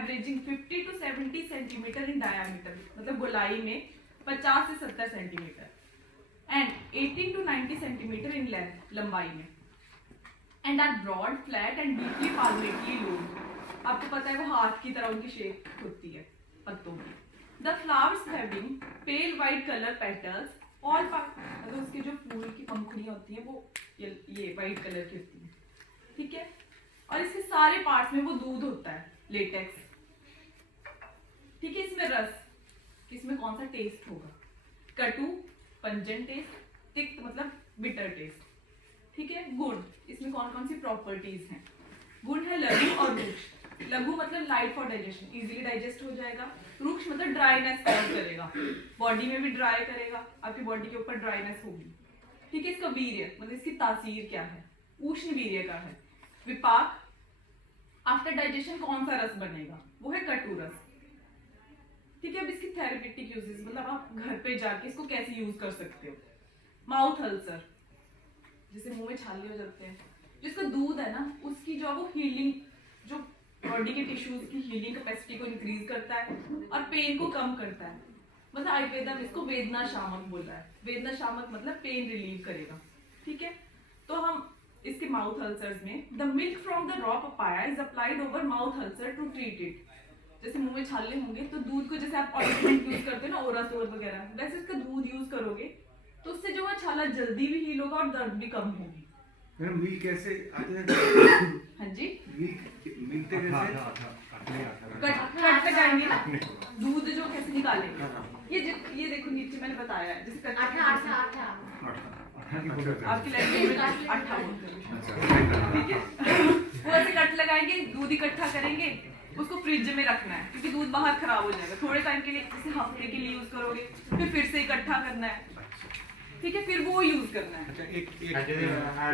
Averaging 50 to 70 centimetre in diameter, मतलब गोलाई में 50 से 70 centimetre, and 18 to 90 centimetre in length, लंबाई में, and are broad flat and deeply palmately lobed. आपको पता है वो हाथ की तरह उनकी शेप होती है पत्तों की। The flowers having pale white colour petals, all मतलब उसके जो फूल की पंखुड़ियां होती हैं वो ये वाइट कलर की होती हैं, ठीक है। और इसके सारे पार्ट्स में वो दूध होता है, लेटेक्स, ठीक है। इसमें रस, इसमें कौन सा टेस्ट होगा, कटु पंजेंट टेस्ट, तिक्त मतलब बिटर टेस्ट, ठीक है। गुण, इसमें कौन कौन सी प्रॉपर्टीज हैं, गुण है लघु और रुक्ष। लघु मतलब light for digestion, easily digest हो जाएगा। रुक्ष मतलब ड्राईनेस कम करेगा, बॉडी में भी ड्राई करेगा, आपकी बॉडी के ऊपर ड्राईनेस होगी, ठीक है। इसका वीर्य मतलब इसकी तासीर क्या है, उष्ण वीर्य का है। विपाक, आफ्टर डाइजेशन कौन सा रस बनेगा, वो है कटु रस, ठीक है। अब इसकी थेरेपेटिक यूजेस, मतलब आप घर पे जाके इसको कैसे यूज कर सकते हो। माउथ अल्सर, जिसे मुंह में छाले हो जाते हैं, जिसका दूध है ना उसकी जो वो हीलिंग, जो बॉडी के टिश्यूज की हीलिंग कैपेसिटी को इंक्रीज करता है और पेन को कम करता है। मतलब आयुर्वेदा में इसको वेदना शामक बोला है। वेदना शामक मतलब पेन रिलीव करेगा, ठीक है। तो हम इसके माउथ अल्सर्स में, the milk from the raw papaya is applied over mouth ulcer to treat it. जैसे मुंह में छाले होंगे तो दूध को, जैसे आप ऑइंटमेंट यूज करते हो ना ओरासोल वगैरह, वैसे इसका दूध यूज करोगे तो उससे जो है छाला जल्दी भी हील होगा और दर्द भी कम होगी। मैडम मिल्क कैसे आते हैं? हाँ जी, मिलते कैसे? कट लगाएंगे ना, दूध जो कैसे निकालेंगे, ये देखो नीचे मैंने बताया है, जैसे आपकी लैंग्वेज में आटा बोलते हैं, ठीक है। वो ऐसे कट लगाएंगे, दूध इकट्ठा करेंगे, उसको फ्रिज में रखना है क्योंकि दूध बाहर खराब हो जाएगा। थोड़े टाइम के लिए, जैसे हफ्ते के लिए यूज करोगे, फिर से इकट्ठा करना है, ठीक है, फिर वो यूज करना है। अच्छा, एक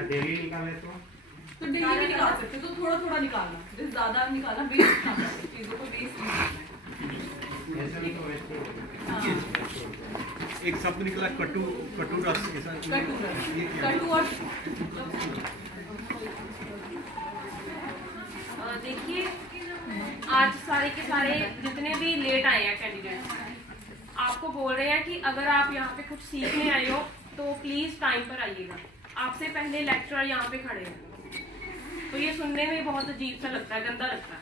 डेली निकाले तो डेली भी निकाल सकते हो, तो थोड़ा थोड़ा निकालना, जैसे ज्यादा निकालना, वेस्ट ना करो, चीजों को वेस्ट नहीं करना है। एक शब्द निकला कटु, कटु रस, कटु और देखिए, आज सारे के सारे जितने भी लेट आए हैं कैंडिडेट, आपको बोल रहे हैं कि अगर आप यहाँ पे कुछ सीखने आए हो तो प्लीज टाइम पर आइएगा। आपसे पहले लेक्चरर यहाँ पे खड़े हैं, तो ये सुनने में बहुत अजीब सा लगता है, गंदा लगता है।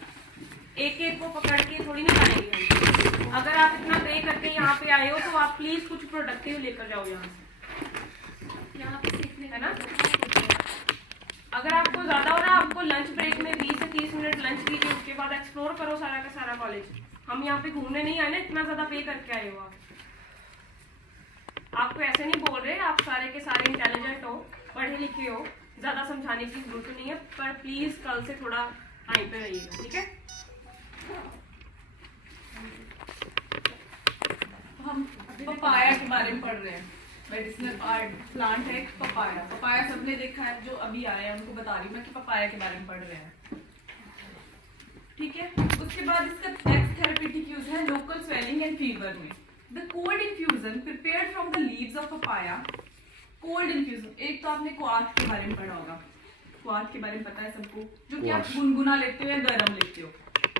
एक एक को पकड़ के थोड़ी ना जाएंगे। अगर आप इतना पे करके यहाँ पे आए हो तो आप प्लीज कुछ प्रोडक्टिव लेकर जाओ यहाँ पे सीखने, है ना। अगर आपको ज्यादा हो रहा है, आपको लंच ब्रेक में 20 से 30 मिनट लंच कीजिए, उसके बाद एक्सप्लोर करो सारा का सारा कॉलेज। हम यहाँ पे घूमने नहीं आए ना, इतना ज्यादा पे करके आए हो आप। आपको ऐसे नहीं बोल रहे, आप सारे के सारे इंटेलिजेंट हो, पढ़े लिखे हो, ज्यादा समझाने की जरूरत नहीं है, पर प्लीज कल से थोड़ा टाइम पे रहिएगा, ठीक है। हम पपाया के बारे में पढ़ रहे हैं। मेडिसिनल प्लांट है पपाया। पपाया सबने देखा है, जो अभी आए हैं उनको बता रही हूँ मैं कि पपाया के बारे में पढ़ रहे हैं, ठीक है। उसके बाद इसका नेक्स्ट थेरेपेटिक यूज है लोकल स्वेलिंग एंड फीवर में। The cold infusion prepared from the leaves of papaya. Cold infusion, एक तो आपने क्वाथ के बारे में पढ़ा होगा, क्वाथ के बारे में पता है सबको, जो कि आप गुनगुना लेते हो या गरम लेते हो।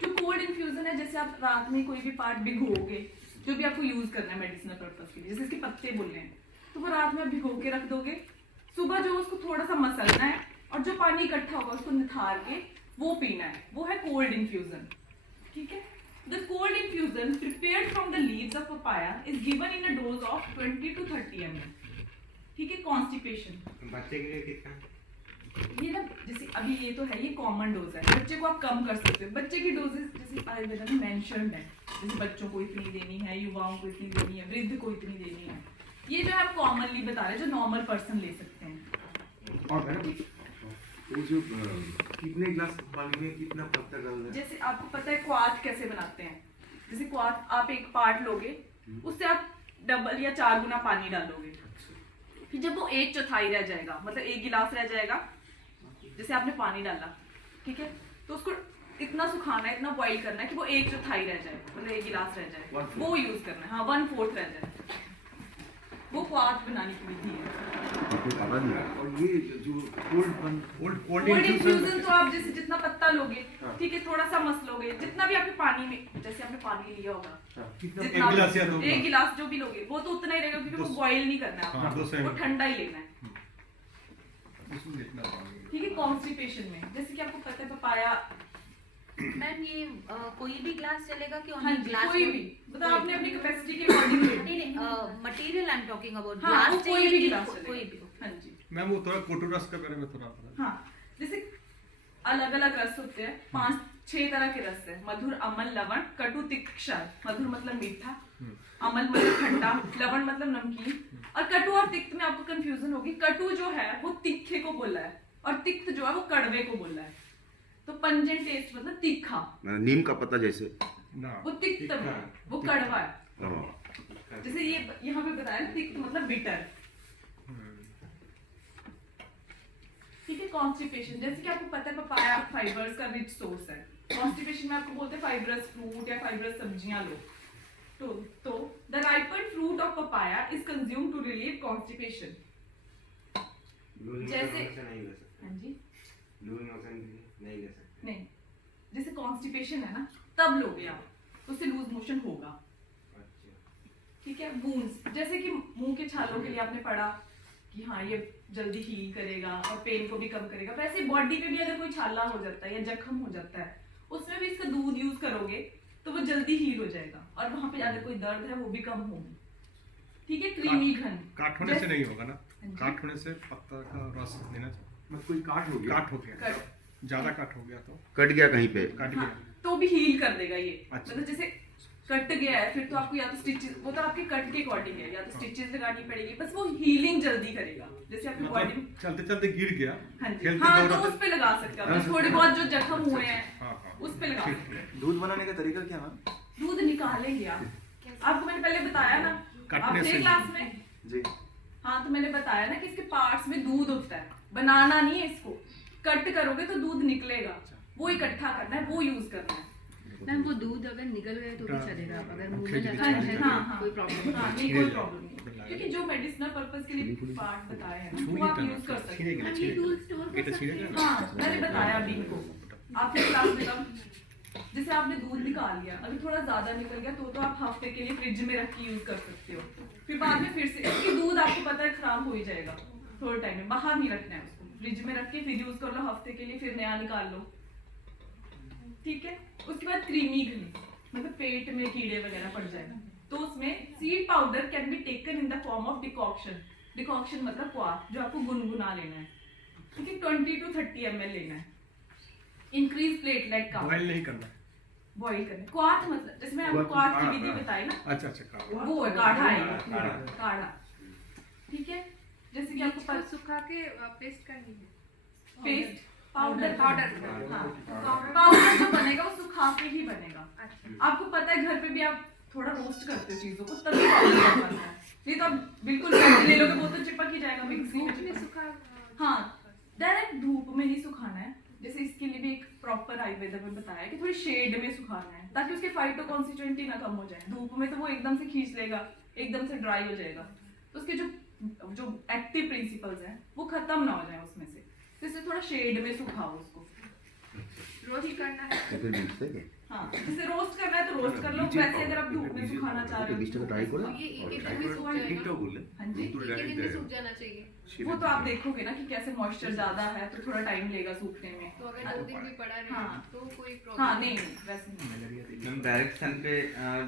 जो कोल्ड इन्फ्यूजन है, जैसे आप रात में कोई भी पार्ट भिगोगे, जो भी आपको यूज करना है मेडिसिनल पर्पस के लिए, जैसे इसके पत्ते बोले हैं, तो वो रात में भिगो के रख दोगे, सुबह जो उसको थोड़ा सा मसलना है और जो पानी इकट्ठा होगा उसको निथार के वो पीना है, वो है कोल्ड इन्फ्यूजन, ठीक है। The cold infusion prepared from the leaves of papaya is given in a dose of 20 to 30 ml, ठीक है। कॉन्स्टिपेशन, बच्चे के लिए कितना? ये ना, जैसे अभी ये तो है, ये कॉमन डोज है, बच्चे को आप कम कर सकते हो। बच्चे की डोजेस जैसे आयुर्वेदा में मेंशन्ड है, जैसे बच्चों को इतनी देनी है, युवाओं को इतनी देनी है, वृद्ध को इतनी देनी है, ये जो आप कॉमनली बता रहे हैं, जो नॉर्मल पर्सन ले सकते हैं। और मैडम वो जो कितने गिलास पानी में कितना पत्ता डालना है? जैसे आपको पता है क्वाथ कैसे बनाते हैं, जैसे क्वाथ आप एक पार्ट लोगे, उससे आप डबल या 4 गुना पानी डालोगे, फिर जब वो 1/4 रह जाएगा, मतलब 1 गिलास रह जाएगा, जैसे आपने पानी डाला, ठीक है, तो उसको इतना सुखाना है, इतना बॉईल करना है कि वो 1/4 रह जाए, मतलब 1 गिलास रह जाए, वो यूज करना है। हाँ, 1/4 रह जाए, वो क्वाथ बनाने की विधि है। और ये जो कोल्ड इन्फ्यूजन तो आप जैसे जितना पत्ता लोगे, ठीक है, थोड़ा सा मस लोगे, जितना भी आपके पानी पानी में, जैसे आपने पानी लिया होगा, कितना जितना एक गिलास या दो एक गिलास? गिलास जो भी लोगे वो तो उतना ही रहेगा, क्योंकि वो बॉईल नहीं करना है हाँ, आपको, 200 वो ठंडा ही लेना है। उसमें देखना पानी। ठीक है, कॉन्स्टिपेशन में जैसे कि आपको पता है पपाया, मैम ये कोई भी ग्लास चलेगा कि हाँ ओनली जी, ग्लास? कोई भी, मतलब आपने अपनी कैपेसिटी के अकॉर्डिंग लेना है। नहीं material I am talking about, हाँ, ग्लास वो कोई चाहिए भी कि गिलास कोई चलेगा। भी? हाँ जी, मैम वो थोड़ा कोटू रस के बारे में थोड़ा पता। हाँ, जैसे अलग अलग रस होते हैं, 5-6 तरह के रस है, मधुर, अम्ल, लवण, कटु, तिक्त, क्षार। मधुर मतलब मीठा, अम्ल मतलब खट्टा, लवण मतलब नमकीन, और कटु और तिक्त में आपको कंफ्यूजन होगी। कटु जो है वो तीखे को बोला है, और तिक्त जो है वो कड़वे को बोला है। तो पंजेंट टेस्ट मतलब तीखा, नीम का पत्ता जैसे। ना वो तिक्त है, वो कड़वा है। हाँ। जैसे ये यहाँ पे बताया ना, तिक्त मतलब बिटर। ठीक है, कॉन्स्टिपेशन जैसे कि आपको पता है पपाया फाइबर्स का रिच सोर्स है। कॉन्स्टिपेशन में आपको बोलते हैं फाइबरस फ्रूट या फाइबरस सब्जियां लो। तो the ripened fruit of papaya is consumed to relieve constipation. जैसे नहीं ले सकते, हाँ जी, लूज मोशन नहीं ले सकते। नहीं, जैसे कॉन्स्टिपेशन है ना, तब लोगे आप, तो उससे लूज मोशन होगा। अच्छा। ठीक है, वूंड्स जैसे कि मुंह के छालों के लिए आपने पढ़ा कि हाँ ये जल्दी हील करेगा और पेन को भी कम करेगा, वैसे बॉडी पे भी अगर कोई छाला हो जाता है या जख्म हो जाता है, उसमें भी इसका दूध यूज करोगे तो वो जल्दी हील हो जाएगा, और वहां पे अगर कोई दर्द है वो भी कम होगी। ठीक है, क्रीमी घन। काट होने से नहीं होगा ना, हाँ जी। काट होने से पत्ता का रस लेना चाहिए। मतलब कोई काट हो गया, काट हो गया, कट ज्यादा काट हो गया तो कट गया कहीं पे, काट हाँ, गया। तो भी हील कर देगा ये। अच्छा। मतलब जैसे कट गया है, फिर तो आपको या तो स्टिचेस, वो तो आपके कट के अकॉर्डिंग है, या तो स्टिचेस लगानी पड़ेगी, बस वो हीलिंग जल्दी करेगा। जैसे आपकी बॉडी में, मतलब चलते चलते गिर गया, हाँ जी, खेलते हाँ, तो दौड़ते- उस पे लगा सकते हो आप, थोड़े बहुत जो जख्म हुए हैं हाँ उस पे लगा सकते हो। दूध बनाने का तरीका क्या है? दूध निकालेंगे आप, आपको मैंने पहले बताया ना, कटने आपने से क्लास में, जी हाँ, तो मैंने बताया ना कि इसके पार्ट्स में दूध होता है, बनाना नहीं है इसको, कट करोगे तो दूध निकलेगा, वो इकट्ठा करना है, वो यूज करना है। मैम वो दूध अगर निकल गए तो भी चलेगा, अगर मुंह में खींच लगा हाँ, है हाँ, हाँ। कोई प्रॉब्लम हाँ, नहीं, कोई प्रॉब्लम नहीं, क्योंकि जो मेडिसिनल पर्पस के लिए पार्ट बताए हैं वो आप यूज कर सकते छीनेगा, हैं। छीनेगा। ये तो छीनेगा। हाँ, मैंने बताया अभी इनको, आपने क्लास में तब, जैसे आपने दूध निकाल लिया, अगर थोड़ा ज्यादा निकल गया तो आप हफ्ते के लिए फ्रिज में रख के यूज कर सकते हो, फिर बाद में फिर से, क्योंकि दूध आपको पता है खराब हो ही जाएगा थोड़े टाइम में, बाहर नहीं रखना है उसको, फ्रिज में रख के फिर यूज कर लो हफ्ते के लिए, फिर नया निकाल लो। ठीक है, उसके बाद क्रीमी घनी, मतलब पेट में कीड़े वगैरह पड़ जाएगा, तो उसमें seed powder can be taken in the form of decoction. Decoction मतलब क्वाथ, जो आपको गुनगुना लेना है। ठीक है, 20 to 30 ml लेना है। इंक्रीज प्लेटलेट काउंट, बॉयल नहीं करना है। बॉईल करना है। क्वाथ मतलब जैसे मैं आपको क्वाथ की विधि बताई ना, अच्छा अच्छा काट। वो है काढ़ा है, काढ़ा। ठीक है, जैसे कि आपको इसको पता, सुखा के पेस्ट करनी है। Paste powder, powder. हाँ, पाउडर जो बनेगा वो सुखा के ही बनेगा। अच्छा, आपको पता है घर पे भी आप थोड़ा रोस्ट करते हो चीजों को, तभी पाउडर बनता है, नहीं तो आप बिल्कुल वैसे ले लोगे वो तो चिपक ही जाएगा मिक्सी धूप में में। सुखा। हाँ, डायरेक्ट धूप में नहीं सुखाना है, जैसे इसके लिए भी एक प्रॉपर आयुर्वेद में बताया है कि थोड़ी शेड में सुखाना है, ताकि उसके फाइटो कॉन्स्टिट्यूएंटी ना कम हो जाए। धूप में तो वो एकदम से खींच लेगा, एकदम से ड्राई हो जाएगा, तो उसके जो एक्टिव प्रिंसिपल्स हैं वो खत्म ना हो जाए उसमें से, तो इसलिए थोड़ा शेड में सुखाओ उसको। रोस्ट करना है। तो फिर बीच से क्या? हाँ, जैसे रोस्ट करना है तो रोस्ट कर लो, वैसे अगर आप धूप में सुखाना चाह रहे बीच हो में ट्राई करो तो ये एक एक दिन में सूख ठीक जाएगा। तो बोले हाँ जी, तो एक दिन में सूख डायरेक्ट जाना चाहिए। वो तो आप देखोगे ना कि कैसे मॉइस्चर ज्यादा है तो थोड़ा टाइम लेगा सूखने में। तो अगर 2 दिन भी पड़ा रहे हाँ। तो कोई प्रॉब्लम हाँ, नहीं वैसे नहीं, मैम डायरेक्ट सन पे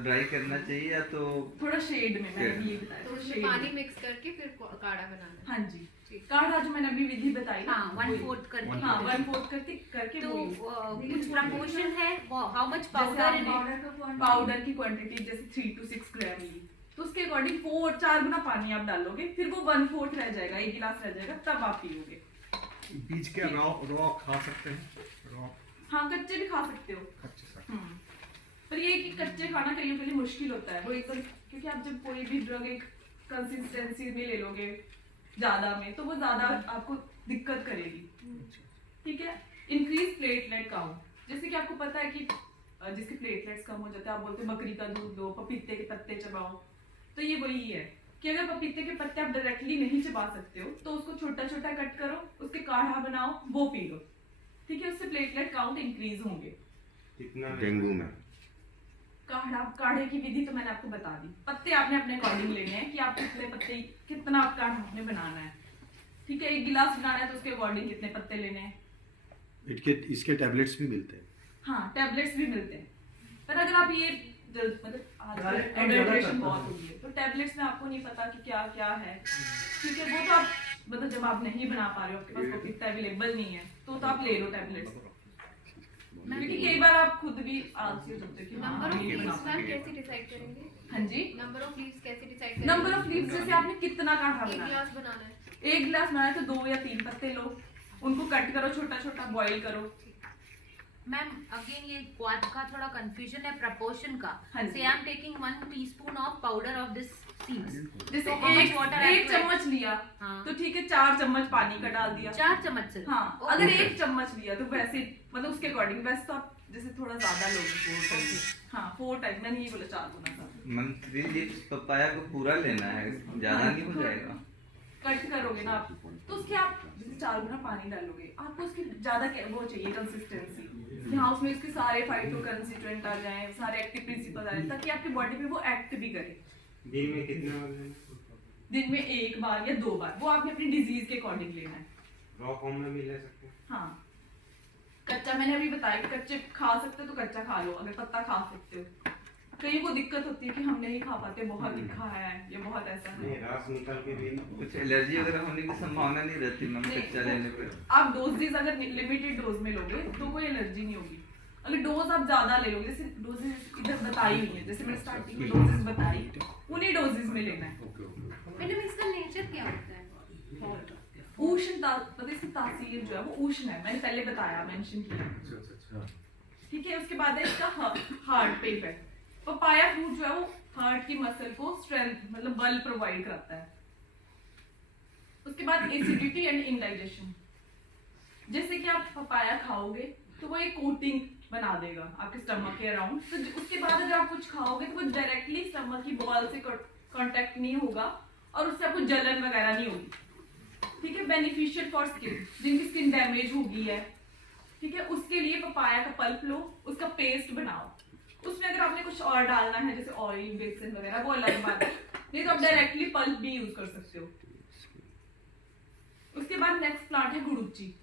ड्राई करना चाहिए या तो थोड़ा शेड में, मैंने अभी ये बताया, तो थोड़ा उसमें शेड पानी में। मिक्स करके फिर काढ़ा बनाना है। हाँ जी, ठीक। काढ़ा जो मैंने अभी विधि बताई ना, हाँ वही। 1/4 करके। हाँ, 1/4 करके तो वो कुछ प्रपोर्शन है, हाउ मच जैसे पाउडर इन आप पाउडर की क्वांटिटी जैसे 3 to 6 ग्राम ली, तो उसके अकॉर्डिंग 4 गुना पानी आप डालोगे, फिर वो 1/4 रह जाएगा, 1 गिलास रह जाएगा, तब आप पियोगे। बीज के रॉ खा सकते हैं, रॉ हाँ, कच्चे भी खा सकते हो। अच्छे से। पर ये है कि कच्चे खाना कईयों के लिए मुश्किल होता है, वो एकदम, क्योंकि आप जब कोई भी ड्रग एक कंसिस्टेंसी में ले लोगे ज्यादा में, तो वो ज्यादा आपको दिक्कत करेगी। ठीक है, इंक्रीज प्लेटलेट काउंट, जैसे कि आपको पता है कि जिसके प्लेटलेट्स कम हो जाते हैं, आप बोलते हैं बकरी का दूध दो, पपीते के पत्ते चबाओ, तो ये वही है कि अगर पपीते के पत्ते आप डायरेक्टली नहीं चबा सकते हो तो उसको छोटा छोटा कट करो, उसके काढ़ा बनाओ, वो पी लो। ठीक है, उससे प्लेटलेट काउंट इंक्रीज होंगे। कितना डेंगू में काढ़े की विधि तो मैंने आपको बता दी। पत्ते आपने अपने अकॉर्डिंग लेने हैं कि आप कितने पत्ते, कितना आप काढ़ा आपने बनाना है। ठीक है, 1 गिलास बनाना है तो उसके अकॉर्डिंग कितने पत्ते लेने हैं। इसके टैबलेट्स भी मिलते हैं। हाँ, टैबलेट्स भी मिलते हैं, पर अगर आप ये मतलब डायरेक्ट एडल्ट्रेशन करता बहुत है। हो गई है तो टैबलेट्स में आपको नहीं पता कि क्या क्या है। ठीक है, वो तो आप मतलब जब आप नहीं बना पा रहे हो, आपके पास वो इतना अवेलेबल नहीं है तो आप ले लो टैबलेट्स। क्योंकि कई बार आप खुद भी आलसी हो जाते हो कि हाँ, नंबर ऑफ हम नहीं बना लीव्स पा मैम रहे। कैसे डिसाइड करेंगे? हाँ जी, नंबर ऑफ लीव्स कैसे डिसाइड करेंगे? नंबर ऑफ लीव्स जैसे आपने कितना काढ़ा एक बनाना गिलास बनाना है। है। 1 गिलास बनाना है तो 2 या 3 पत्ते लो, उनको कट करो, छोटा छोटा बॉईल करो। मैम अगेन ये क्वाड का थोड़ा कंफ्यूजन है प्रपोर्शन का। हाँ जी। से I am taking 1 teaspoon of powder of this seeds. जैसे So how much एक water I have to add? चम्मच लिया हाँ। तो ठीक है, 4 चम्मच पानी का डाल दिया। 4 चम्मच सिर्फ। हाँ, Okay. अगर 1 चम्मच लिया तो वैसे मतलब उसके अकॉर्डिंग, वैसे तो आप जैसे थोड़ा ज्यादा लोगे। हाँ, 4 टाइम, मैंने ये बोला 4 गुना था। मंथली लीव्स पपाया को पूरा लेना है, ज्यादा नहीं हो जाएगा। कट करोगे ना आप तो उसके आप जैसे 4 गुना पानी डालोगे, आपको उसकी ज्यादा वो चाहिए कंसिस्टेंसी कि हाँ उसमें उसके सारे फाइटो कंस्टिट्यूएंट आ जाएं, सारे एक्टिव प्रिंसिपल आ जाएं, ताकि आपकी बॉडी में वो एक्ट भी करे। दिन में कितना बार लेना? दिन में 1 बार या 2 बार, वो आपने अपनी डिजीज के अकॉर्डिंग लेना है। रॉ फॉर्म में भी ले सकते हैं। हाँ, कच्चा मैंने अभी बताया कि कच्चे खा सकते हो तो कच्चा खा लो, अगर पत्ता खा सकते हो। कहीं को दिक्कत होती है कि हम नहीं खा पाते, बहुत तीखा है या बहुत ऐसा है। नहीं, रस निकल के भी कुछ एलर्जी वगैरह होने की संभावना नहीं रहती मैम नहीं, कच्चा लेने पे। आप डोजेज अगर लिमिटेड डोज में लोगे तो कोई एलर्जी नहीं होगी। अगर डोज आप ज्यादा ले लोगे, जैसे डोजेज इधर बताई हुई है, जैसे मैंने स्टार्टिंग में डोजेज बताई, उन्हीं डोजेज में लेना है। मैडम इसका नेचर क्या होता है? मतलब इसकी तासीर जो है वो उष्ण है, मैंने पहले बताया, मेंशन किया। ठीक है, उसके बाद है इसका हार्ट पे इफेक्ट। पपाया फ्रूट जो है वो हार्ट की मसल को स्ट्रेंथ मतलब बल प्रोवाइड करता है। उसके बाद एसिडिटी एंड इंडाइजेशन, जैसे कि आप पपाया खाओगे तो वो एक कोटिंग बना देगा आपके स्टमक के अराउंड, तो उसके बाद अगर आप कुछ खाओगे तो वो डायरेक्टली स्टमक की बॉल से कांटेक्ट नहीं होगा और उससे आपको जलन वगैरह नहीं होगी। ठीक है, बेनिफिशियल फॉर स्किन, जिनकी स्किन डैमेज हो गई है, ठीक है, उसके लिए पपाया का पल्प लो, उसका पेस्ट बनाओ। उसमें अगर आपने कुछ और डालना है जैसे ऑयल, बेसन वगैरह, वो अलग बात है, नहीं तो आप डायरेक्टली पल्प भी यूज कर सकते हो। उसके बाद नेक्स्ट प्लांट है गुड़ुची।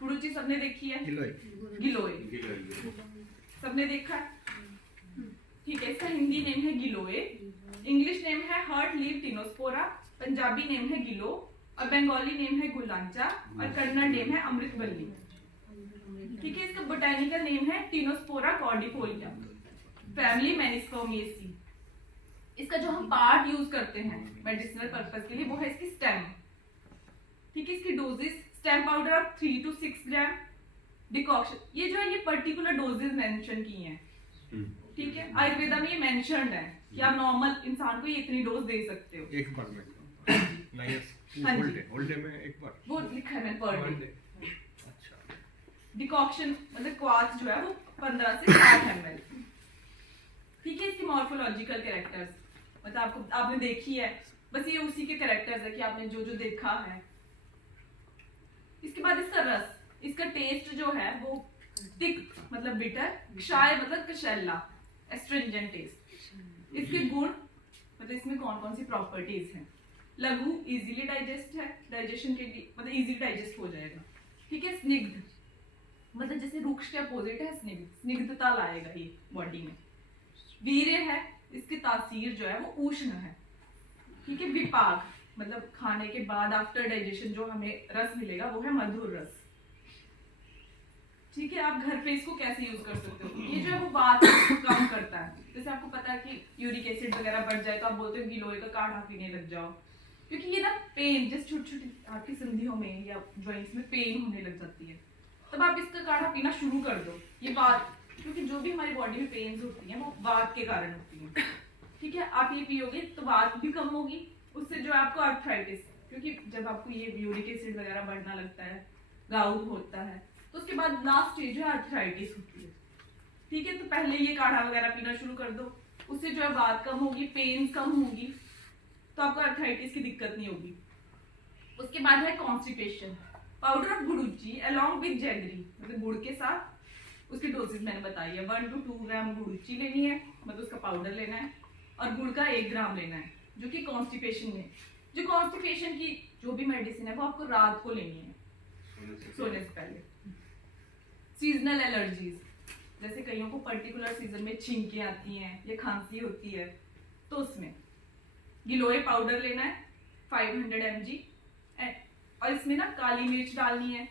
गुड़ुची सबने देखी है, गिलोय सबने देखा है। ठीक है, इसका हिंदी नेम है गिलोय, इंग्लिश नेम है heart leave tinospora, Punjabi name है गिलो और बंगाली नेम है गुलांचा और कन्नड़ नेम है अमृतवल्ली। ठीक है, इसका बोटेनिकल नेम है टिनोस्पोरा कॉर्डिफोलिया, फैमिली मेनिस्कोमिएसी। इसका जो हम पार्ट यूज करते हैं मेडिसिनल पर्पस के लिए वो है इसकी स्टेम। ठीक है, इसकी डोजेस स्टेम पाउडर आप 3 to 6 ग्राम डिकॉक्शन, ये जो है ये पर्टिकुलर डोजेस मेंशन की हैं। ठीक है, आयुर्वेदा में ये मेंशन्ड है कि आप नॉर्मल इंसान को ये इतनी डोज दे सकते हो। एक बार में नहीं, हाँ जी। होल डे में एक बार। वो लिखा है मैंने पर डे। अच्छा, डिकॉक्शन मतलब क्वाथ जो है वो 15 से 60 ml। ठीक है, इसके मॉर्फोलॉजिकल कैरेक्टर्स मतलब आपने देखी है, बस ये उसी के कैरेक्टर्स है कि आपने जो जो देखा है। इसके बाद इसका रस, इसका टेस्ट जो है वो थिक मतलब बिटर, क्षाय मतलब कशैला, एस्ट्रिंजेंट टेस्ट। इसके गुण मतलब इसमें कौन कौन सी प्रॉपर्टीज हैं। लघु, इजीली डाइजेस्ट है, डाइजेशन के लिए मतलब इजीली डाइजेस्ट हो जाएगा। ठीक है, स्निग्ध मतलब जैसे रुक्ष के अपोजिट है स्निग्ध, स्निग्धता लाएगा ये बॉडी में। वीर्य है, इसकी तासीर जो है वो उष्ण है। ठीक है, विपाक मतलब खाने के बाद आफ्टर डाइजेशन जो हमें रस मिलेगा वो है मधुर रस। ठीक है, आप घर पे इसको कैसे यूज कर सकते हो, ये जो है वो बात कम करता है। जैसे आपको पता है कि यूरिक एसिड वगैरह बढ़ जाए तो आप बोलते हो गिलोय का काढ़ा पीने लग जाओ, क्योंकि ये ना पेन जैसे छोटी छोटी आपकी संधियों में या जॉइंट्स में पेन होने लग जाती है, तब आप इसका काढ़ा पीना शुरू कर दो। ये बात, क्योंकि जो भी हमारी बॉडी में पेन्स होती हैं वो वात के कारण होती हैं। ठीक है, आप ये पियोगे तो वात भी कम होगी, उससे जो आपको आर्थराइटिस, क्योंकि जब आपको ये यूरिक एसिड वगैरह बढ़ना लगता है, गाउट होता है, तो उसके बाद लास्ट स्टेज है आर्थराइटिस होती है। ठीक है, तो पहले ये काढ़ा वगैरह पीना शुरू कर दो, उससे जो है वात कम होगी, पेन कम होगी, तो आपको आर्थराइटिस की दिक्कत नहीं होगी। उसके बाद है constipation. Powder of guduchi along with jaggery मतलब गुड़ के साथ उसकी डोसेज मैंने बताई है। 1 to 2 ग्राम गुड़ की लेनी है, मतलब उसका पाउडर लेना है, और गुड़ का 1 ग्राम लेना है, जो कि कॉन्स्टिपेशन में, जो कॉन्स्टिपेशन की जो भी मेडिसिन है वो आपको रात को लेनी है सोने से पहले। सीजनल एलर्जीज, जैसे कईयों को पर्टिकुलर सीजन में छींकें आती हैं या खांसी होती है, तो उसमें गिलोय पाउडर लेना है 500 mg, और इसमें ना काली मिर्च डालनी है।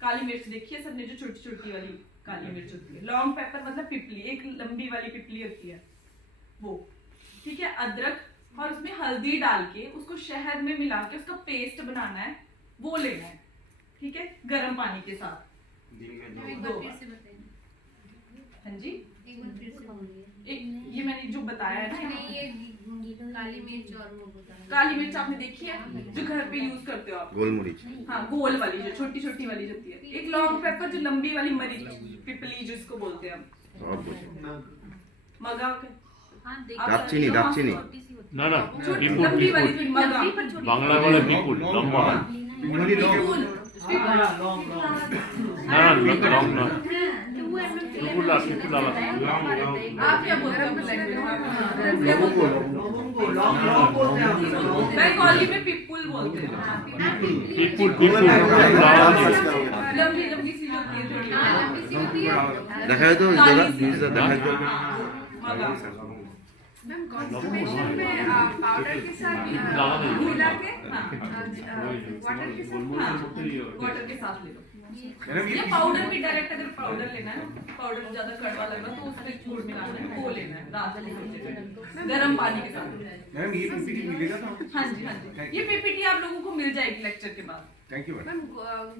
काली मिर्च देखिए सबने, जो छोटी छोटी वाली काली मिर्च होती है। लॉन्ग पेपर मतलब पिपली, एक लंबी वाली पिपली होती है वो, ठीक है। अदरक, और उसमें हल्दी डाल के उसको शहद में मिला के उसका पेस्ट बनाना है, वो लेना है, ठीक है, गर्म पानी के साथ। दिन में मैम, दो एक बार फिर से बताइए। हाँ जी, एक बार फिर से बोलिए। एक ये मैंने जो बताया है ना, नहीं, ये काली मिर्च और वो बताइए। काली मिर्च आपने देखी है जो घर पे यूज करते हो आप? गोल मरीच। हाँ, गोल वाली जो छोटी छोटी वाली जो होती है। एक लॉन्ग पेपर जो लंबी वाली मरीच, पिपली जिसको बोलते हैं हम, और कुछ मगा के हाँ देख आप दालचीनी, समझ लो, दालचीनी। छोटी सी होती না না छोटी বিপুল लंबी वाली বিপুল जो मगा, लंबी पर छोटी বাংলা বলে বিপুল লম্বা Only long. फूल, না না লং না বিপুল আর বিপুল আলাদা आप क्या बोलते हो? লং बंगाली में पिपुल बोलते हैं। বিপুল বিপুল लंबी लंबी सी जो होती है थोड़ी, हाँ, लंबी सी होती है। দেখা যায় তো দাদা প্লিজ দেখা যায় मगा। मैम, कॉन्स्टिपेशन में पाउडर के साथ मिला के वाटर के साथ वाटर के साथ ले लो। मैडम ये पाउडर भी डायरेक्ट, अगर पाउडर लेना है, पाउडर ज्यादा कड़वा लग रहा है तो उसमें गुड़ मिलाना है, वो लेना है रात में गर्म पानी के साथ। मैडम ये पीपीटी मिलेगा तो हाँ जी, हाँ जी, ये पीपीटी आप लोगों को मिल जाएगी लेक्चर के बाद। Thank you madam.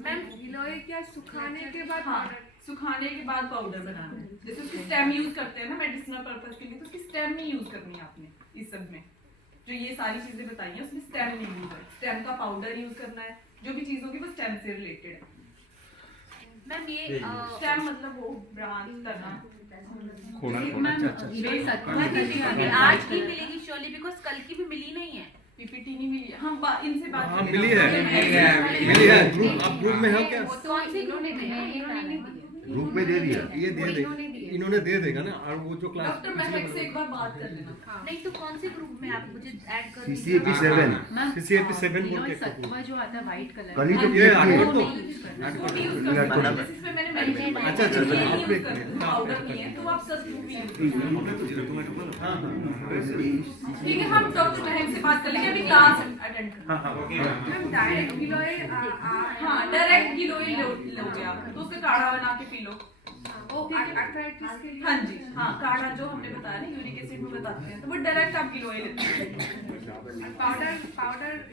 मैम, गिलोय क्या सुखाने के बाद हाँ, सुखाने के बाद पाउडर बनाना है। जैसे उसकी स्टेम यूज करते हैं ना मेडिसिनल पर्पस के लिए, तो उसकी स्टेम नहीं यूज करनी है आपने। इस सब में जो ये सारी चीजें बताई हैं उसमें स्टेम नहीं यूज है, स्टेम का पाउडर यूज करना है। जो भी चीज होगी वो स्टेम से रिलेटेड है। मैम ये स्टेम मतलब वो ब्रांच तना। हमें आज की मिलेगी श्योरली, बिकॉज कल की भी मिली नहीं है। पीपीटी नहीं मिली, हम इनसे बात हाँ, करेंगे। मिली है। मिली है। ग्रुप, आप ग्रुप में हो क्या? कौन सी इन्होंने दिया, इन्होंने नहीं दिया। ग्रुप में दे दिया। ये दे दे, इन्होंने दे देगा ना। और वो जो क्लास डॉक्टर महक से एक बार बात कर लेना। नहीं तो कौन से ग्रुप में आप मुझे ऐड कर CCAP 7 CCAP 7 बोल के जो आता है व्हाइट कलर कल ही तो ये किया आगे है। तो वो भी यूज कर सकते हैं। इसमें मैंने मेंशन किया है। अच्छा, अच्छा, ये अच्छा। नहीं यूज करते, पाउडर नहीं है तो आप सब भी यूज कर सकते हैं। ठीक है, हम डॉक्टर महक से बात कर लेंगे, अभी क्लास अटेंड कर। मैम, डायरेक्ट गिलोय हाँ, डायरेक्ट गिलोय लोगे आप, तो उसका काढ़ा बना के पी लो। आर्थराइटिस के लिए। हाँ जी, हाँ, काढ़ा जो हमने बताया ना यूरिक एसिड में बताते हैं, तो वो डायरेक्ट आप गिलोय लेते हैं। पाउडर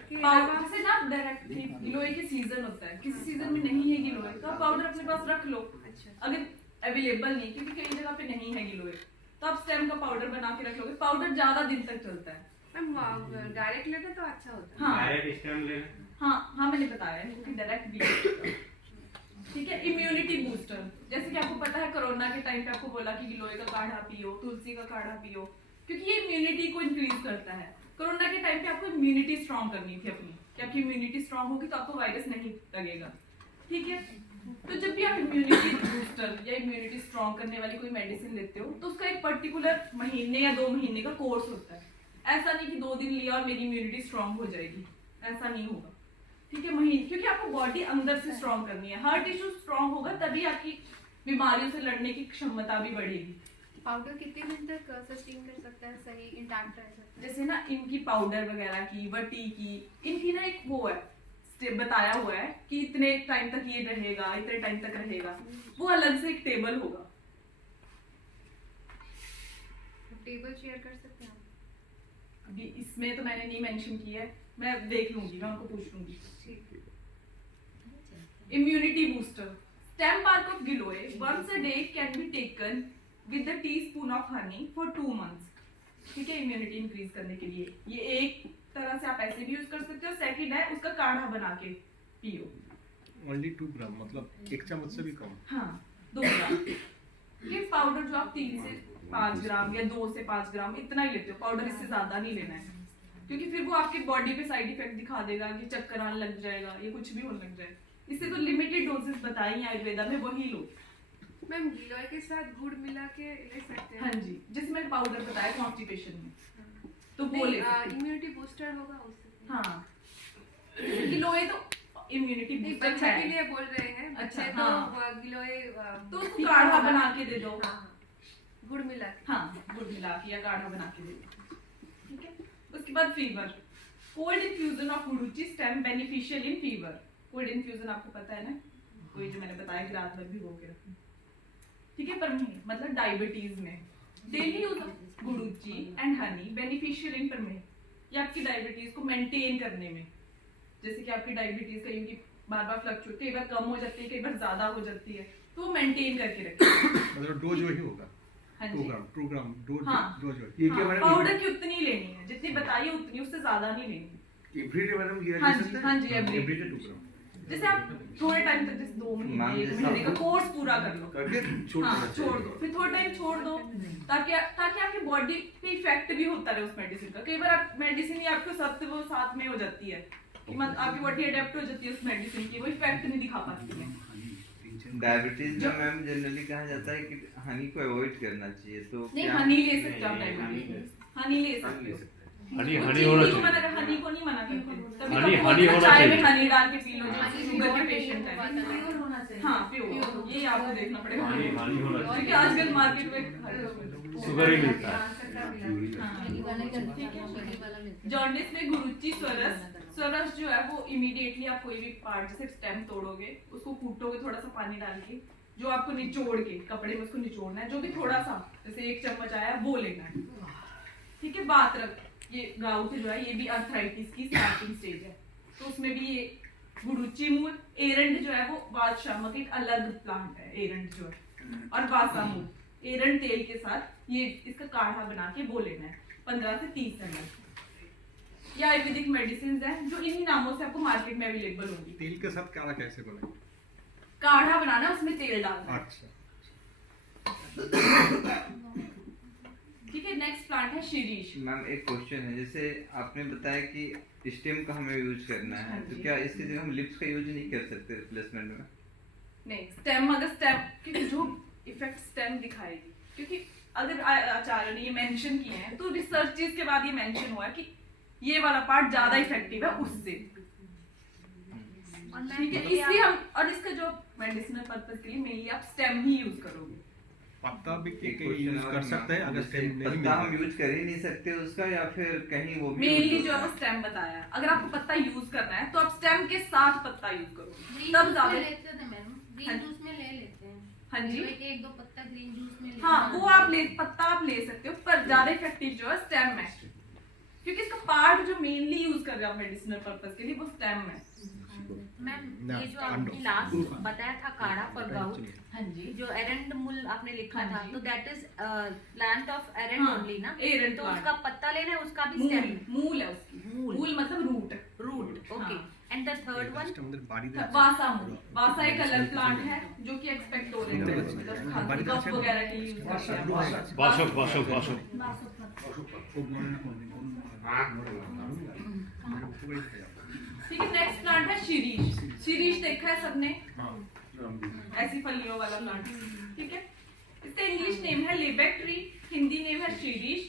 के पाउडर से ना डायरेक्ट गिलोय के सीजन होता है, किसी सीजन में नहीं है गिलोय तो आप पाउडर अपने पास रख लो। अगर अवेलेबल नहीं, क्योंकि कई जगह पे नहीं है गिलोय, तो आप स्टेम का पाउडर बना के रख लोगे। पाउडर ज्यादा दिन तक चलता है। मैम, डायरेक्ट लेना तो अच्छा होता है। हाँ, हाँ, मैंने बताया है कि डायरेक्ट भी। ठीक है, इम्यूनिटी बूस्टर, जैसे कि आपको पता है कोरोना के टाइम पे आपको बोला कि गिलोय का काढ़ा पियो, तुलसी का काढ़ा पियो, क्योंकि ये इम्यूनिटी को इंक्रीज करता है। कोरोना के टाइम पे आपको इम्यूनिटी स्ट्रॉन्ग करनी थी अपनी, कि आपकी इम्यूनिटी स्ट्रॉन्ग होगी तो आपको वायरस नहीं लगेगा। ठीक है, तो जब भी आप इम्यूनिटी बूस्टर या इम्यूनिटी स्ट्रॉन्ग करने वाली कोई मेडिसिन लेते हो तो उसका एक पर्टिकुलर महीने या 2 महीने का कोर्स होता है। ऐसा नहीं कि 2 दिन लिया और मेरी इम्यूनिटी स्ट्रॉन्ग हो जाएगी, ऐसा नहीं होगा। ठीक है, महीने, क्योंकि आपको बॉडी अंदर से स्ट्रॉन्ग करनी है। हर टिश्यू स्ट्रॉन्ग होगा तभी आपकी बीमारियों से लड़ने की क्षमता भी बढ़ेगी। पाउडर कितने दिन तक सस्टेन कर सकता है, सही इंटैक्ट रह सकता है? जैसे ना इनकी पाउडर वगैरह की, वटी की, इनकी ना एक वो है स्टेप बताया हुआ है कि इतने टाइम तक ये रहेगा, इतने टाइम तक रहेगा, वो अलग से एक टेबल होगा। टेबल शेयर कर सकते हैं आप? अभी इसमें तो मैंने नहीं मेंशन किया है, मैं देख लूंगी, मैं उनको पूछ लूंगी। Immunity booster, stem bark of giloy once a day can be taken with a teaspoon of honey for 2 months। ठीक है, इम्यूनिटी इंक्रीज करने के लिए ये एक तरह से आप ऐसे भी यूज कर सकते हो। सेकंड है उसका काढ़ा बना के पियो। ओनली 2 ग्राम, मतलब 1 चम्मच से भी कम। हाँ, 2 ग्राम। ये पाउडर जो आप 3 से 5 ग्राम या 2 से 5 ग्राम इतना ही लेते हो, पाउडर इससे ज्यादा नहीं लेना है, क्योंकि फिर वो आपकी बॉडी पे साइड इफेक्ट दिखा देगा कि चक्कर आने लग जाएगा या कुछ भी होने लग जाए। इससे तो लिमिटेड डोजेस बताई हैं आयुर्वेदा में, वही लो। मैम गिलोय के साथ गुड़ मिला के ले सकते हैं? हाँ जी, जिसमें पाउडर बताया कॉन्स्टिपेशन में, तो वो ले सकते हैं। इम्यूनिटी बूस्टर होगा उससे? हाँ, गिलोय तो इम्यूनिटी नहीं, बूस्टर बच्चे है। के लिए बोल रहे हैं, अच्छा, बच्चे तो हाँ। गिलोय तो उसको काढ़ा बना के दे दो। गुड़ मिला के। हाँ, गुड़ मिला के या काढ़ा बना के दे दो, ठीक है। उसके बाद fever, cold infusion of guduchi stem beneficial in fever. Cold infusion आपको पता है ना, कोई जो मैंने बताया कि रात भर भिगो के रखना, ठीक है। पर मतलब डायबिटीज में daily use of guduchi and honey beneficial in prameha, ये आपकी डायबिटीज को मेंटेन करने में, जैसे कि आपकी डायबिटीज कहीं की बार बार फ्लक्चुएट, कई बार कम हो जाती है, कई बार ज्यादा हो जाती है, तो वो मेंटेन करके रखें। मतलब डोज वही होगा, हाँ 2 ग्राम डोज हाँ। डोज वही। ये क्या हाँ, मैडम पाउडर की उतनी लेनी है जितनी बताइए, उतनी, उससे ज्यादा नहीं लेनी। एवरीडे मैडम ये हाँ ले जी, सकते हैं? हाँ जी, everyday। एवरीडे 2 ग्राम। जैसे आप थोड़े टाइम तक, जैसे 2 मैम, महीने 1 जैसे महीने का आप- कोर्स पूरा कर लो, करके छोड़ हाँ देना छोड़ चाहिए। दो, फिर थोड़ा टाइम छोड़ दो, ताकि आपकी बॉडी पे इफेक्ट भी होता रहे उस मेडिसिन का। कई बार आप मेडिसिन ही आपको वो साथ में हो जाती है कि मतलब आपकी बॉडी अडेप्ट हो जाती है उस मेडिसिन की, वो इफेक्ट नहीं दिखा पाती है। डायबिटीज में मैम जनरली कहा जाता है कि हनी को अवॉइड करना चाहिए, तो नहीं, क्या हनी ले सकते हो आप, डायबिटीज हनी ले सकते हो। हनी वो हनी चीनी होना को मना चाहिए। कर, हनी को नहीं मना करते। कभी हनी- कभी हनी बोलते हैं होना चाय में चाहिए। हनी डाल के पी लो, जो शुगर के पेशेंट है। हाँ, प्योर, ये आपको देखना पड़ेगा। हनी हनी होना क्योंकि चाहिए, आजकल मार्केट में शुगर ही मिलता है। जॉन्डिस में गुरुची स्वरस जो है वो इमीडिएटली आप कोई भी पार्ट, जैसे स्टेम तोड़ोगे, उसको कूटोगे थोड़ा सा पानी डाल के, जो आपको निचोड़ के कपड़े में उसको निचोड़ना है, जो भी थोड़ा सा, जैसे 1 चम्मच आया वो लेना है, ठीक है। बात ये गाउट जो है, ये भी अर्थराइटिस की स्टार्टिंग स्टेज है, तो उसमें भी ये गुरुची मूल, एरंड जो है वो बादशाह का एक अलग प्लांट है, एरंड जो है, और वासा मूल, एरंड तेल के साथ ये इसका काढ़ा बना के वो लेना है 15 से 30 ml। ये आयुर्वेदिक मेडिसिन हैं जो इन्हीं नामों से आपको मार्केट में अवेलेबल होंगी। तेल के साथ काढ़ा कैसे बनाए? काढ़ा बनाना है, उसमें तेल डालना है, अच्छा। ठीक है। नेक्स्ट प्लांट है शीरीष। मैम एक क्वेश्चन है, जैसे आपने बताया कि स्टेम का हमें यूज करना है, हाँ तो जी। क्या इसकी जगह हम लिप्स का यूज नहीं कर सकते रिप्लेसमेंट में? नहीं, स्टेम, अगर स्टेम, क्योंकि जो इफेक्ट स्टेम दिखाएगी, क्योंकि अगर आचार्य ने ये मेंशन किए हैं तो रिसर्चेस के बाद ये मेंशन हुआ है कि ये वाला पार्ट ज्यादा इफेक्टिव है उससे, ठीक है। इसलिए हम, और इसका जो मेडिसिनल पर्पस के लिए मेनली आप स्टेम ही यूज करोगे। पत्ता भी एक यूज क्वेश्चन कर सकते हैं अगर स्टेम नहीं पत्ता हम मिलता। यूज कर ही नहीं सकते उसका, या फिर कहीं वो भी मेनली use जो है होता वो स्टेम बताया, अगर आपको पत्ता यूज करना है तो आप स्टेम के साथ पत्ता यूज करो, तब ज्यादा। हाँ जी, एक दो पत्ता ग्रीन जूस में हाँ वो आप पत्ता आप ले सकते हो, पर ज्यादा इफेक्टिव जो है स्टेम है, क्योंकि इसका पार्ट जो मेनली यूज कर रहे हो मेडिसिनल पर्पस के लिए वो स्टेम है। मैम ना, ये जो अंडो। आपने लास्ट बताया था काढ़ा फॉर गाउट, हाँ जी, जो एरंड मूल आपने लिखा हाँ था, जी। तो दैट इज प्लांट ऑफ एरंड हाँ, ओनली ना? एरंड तो plant। उसका पत्ता लेना है, उसका भी मूल, स्टेम, मूल है उसकी, मूल। मूल मतलब रूट, रूट, ओके। हाँ। And the third one? আমাদের বাড়িতে আছে। वासा मूल, वासा एक अलग प्लांट है जो कि एक्सपेक्टोरेंट है, मतलब खांसी कफ वगैरह के लिए यूज करते हैं। बाशक बाशक बाशक ठीक है। नेक्स्ट प्लांट है शीरीष। शीरीष देखा है सबने, ऐसी फलियों वाला प्लांट, ठीक है। इसका इंग्लिश नेम है लेबेक ट्री, हिंदी नेम है शीरीष,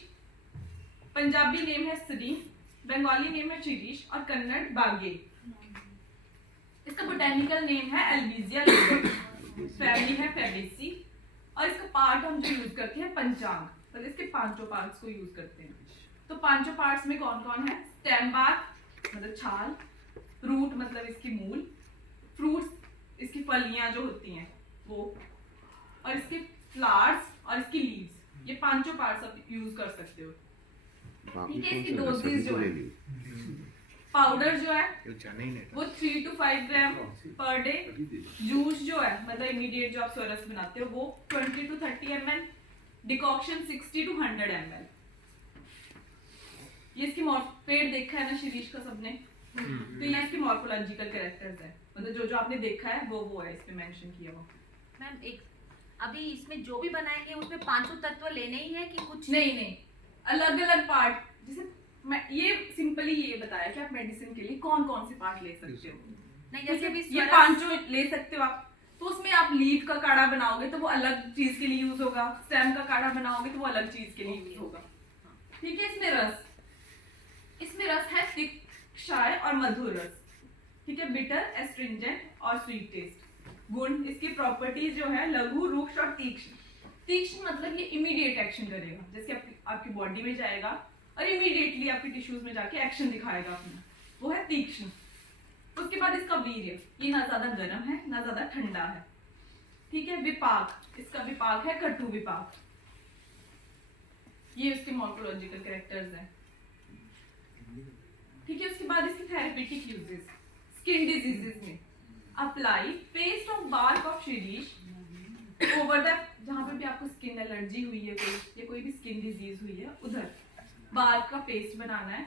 पंजाबी नेम है सरी, बंगाली नेम है शीरीष और कन्नड़ बागे। इसका बोटेनिकल नेम है एल्बीजिया लेबेक, फैमिली है फेबेसी, और इसका पार्ट हम जो यूज करते हैं पंचांग, मतलब इसके 5 पार्ट्स को यूज करते हैं। तो 5 पार्ट्स में कौन कौन है? स्टेम बार्क मतलब छाल, रूट मतलब इसकी मूल, फ्रूट्स इसकी फलियां जो होती हैं वो, और इसके फ्लावर्स और इसकी लीव्स, ये 5 पार्ट्स आप यूज कर सकते हो। ठीक है। इसकी डोजेज जो है, पाउडर जो है কেউ জানেই না এটা। वो 3 to 5 gram per day, juice जो है मतलब इमीडिएट जो आप स्वरस बनाते हो वो 20 to 30 ml, decoction 60 to 100 ml। ये इसकी पेड़ देखा है ना शीरीष का सबने, तो ये इसके मॉर्फोलॉजिकल कैरेक्टर्स है, मतलब जो जो आपने देखा है वो है इसमें मेंशन किया हुआ। मैम एक अभी इसमें जो भी बनाएंगे उसमें 5 तत्व लेने ही है कि कुछ? नहीं, अलग अलग पार्ट, जैसे मैं ये सिंपली ये बताया कि आप मेडिसिन के लिए कौन कौन से पार्ट ले सकते हो। नहीं, जैसे भी ये स्वरस- 5 ले सकते हो आप, तो उसमें आप लीफ का काढ़ा बनाओगे तो वो अलग चीज के लिए यूज होगा, स्टेम का काढ़ा बनाओगे तो वो अलग चीज के लिए यूज होगा। ठीक है, इसमें रस है तिक्क्षाय और मधुर रस। ठीक है, बिटर, एस्ट्रिंजेंट और स्वीट टेस्ट। गुण, इसकी प्रॉपर्टीज जो है लघु, रुक्ष और तीक्ष्ण। तीक्ष्ण मतलब ये इमीडिएट एक्शन करेगा, जैसे आपकी बॉडी में जाएगा और इमीडिएटली आपके टिश्यूज में जाके एक्शन दिखाएगा अपना, वो है तीक्ष्ण। उसके बाद इसका वीर्य, ये ना ज्यादा गर्म है ना ज्यादा ठंडा है। ठीक है, विपाक, इसका विपाक है कटु विपाक। ये उसके मॉर्फोलॉजिकल कैरेक्टर्स हैं। ठीक है, उसके बाद इसके थेरेपेटिक यूजेस। स्किन डिजीजेस में apply paste of bark of shirish over the, जहां पे भी आपको स्किन एलर्जी हुई है कोई या कोई भी स्किन डिजीज हुई है उधर बार्क का पेस्ट बनाना है।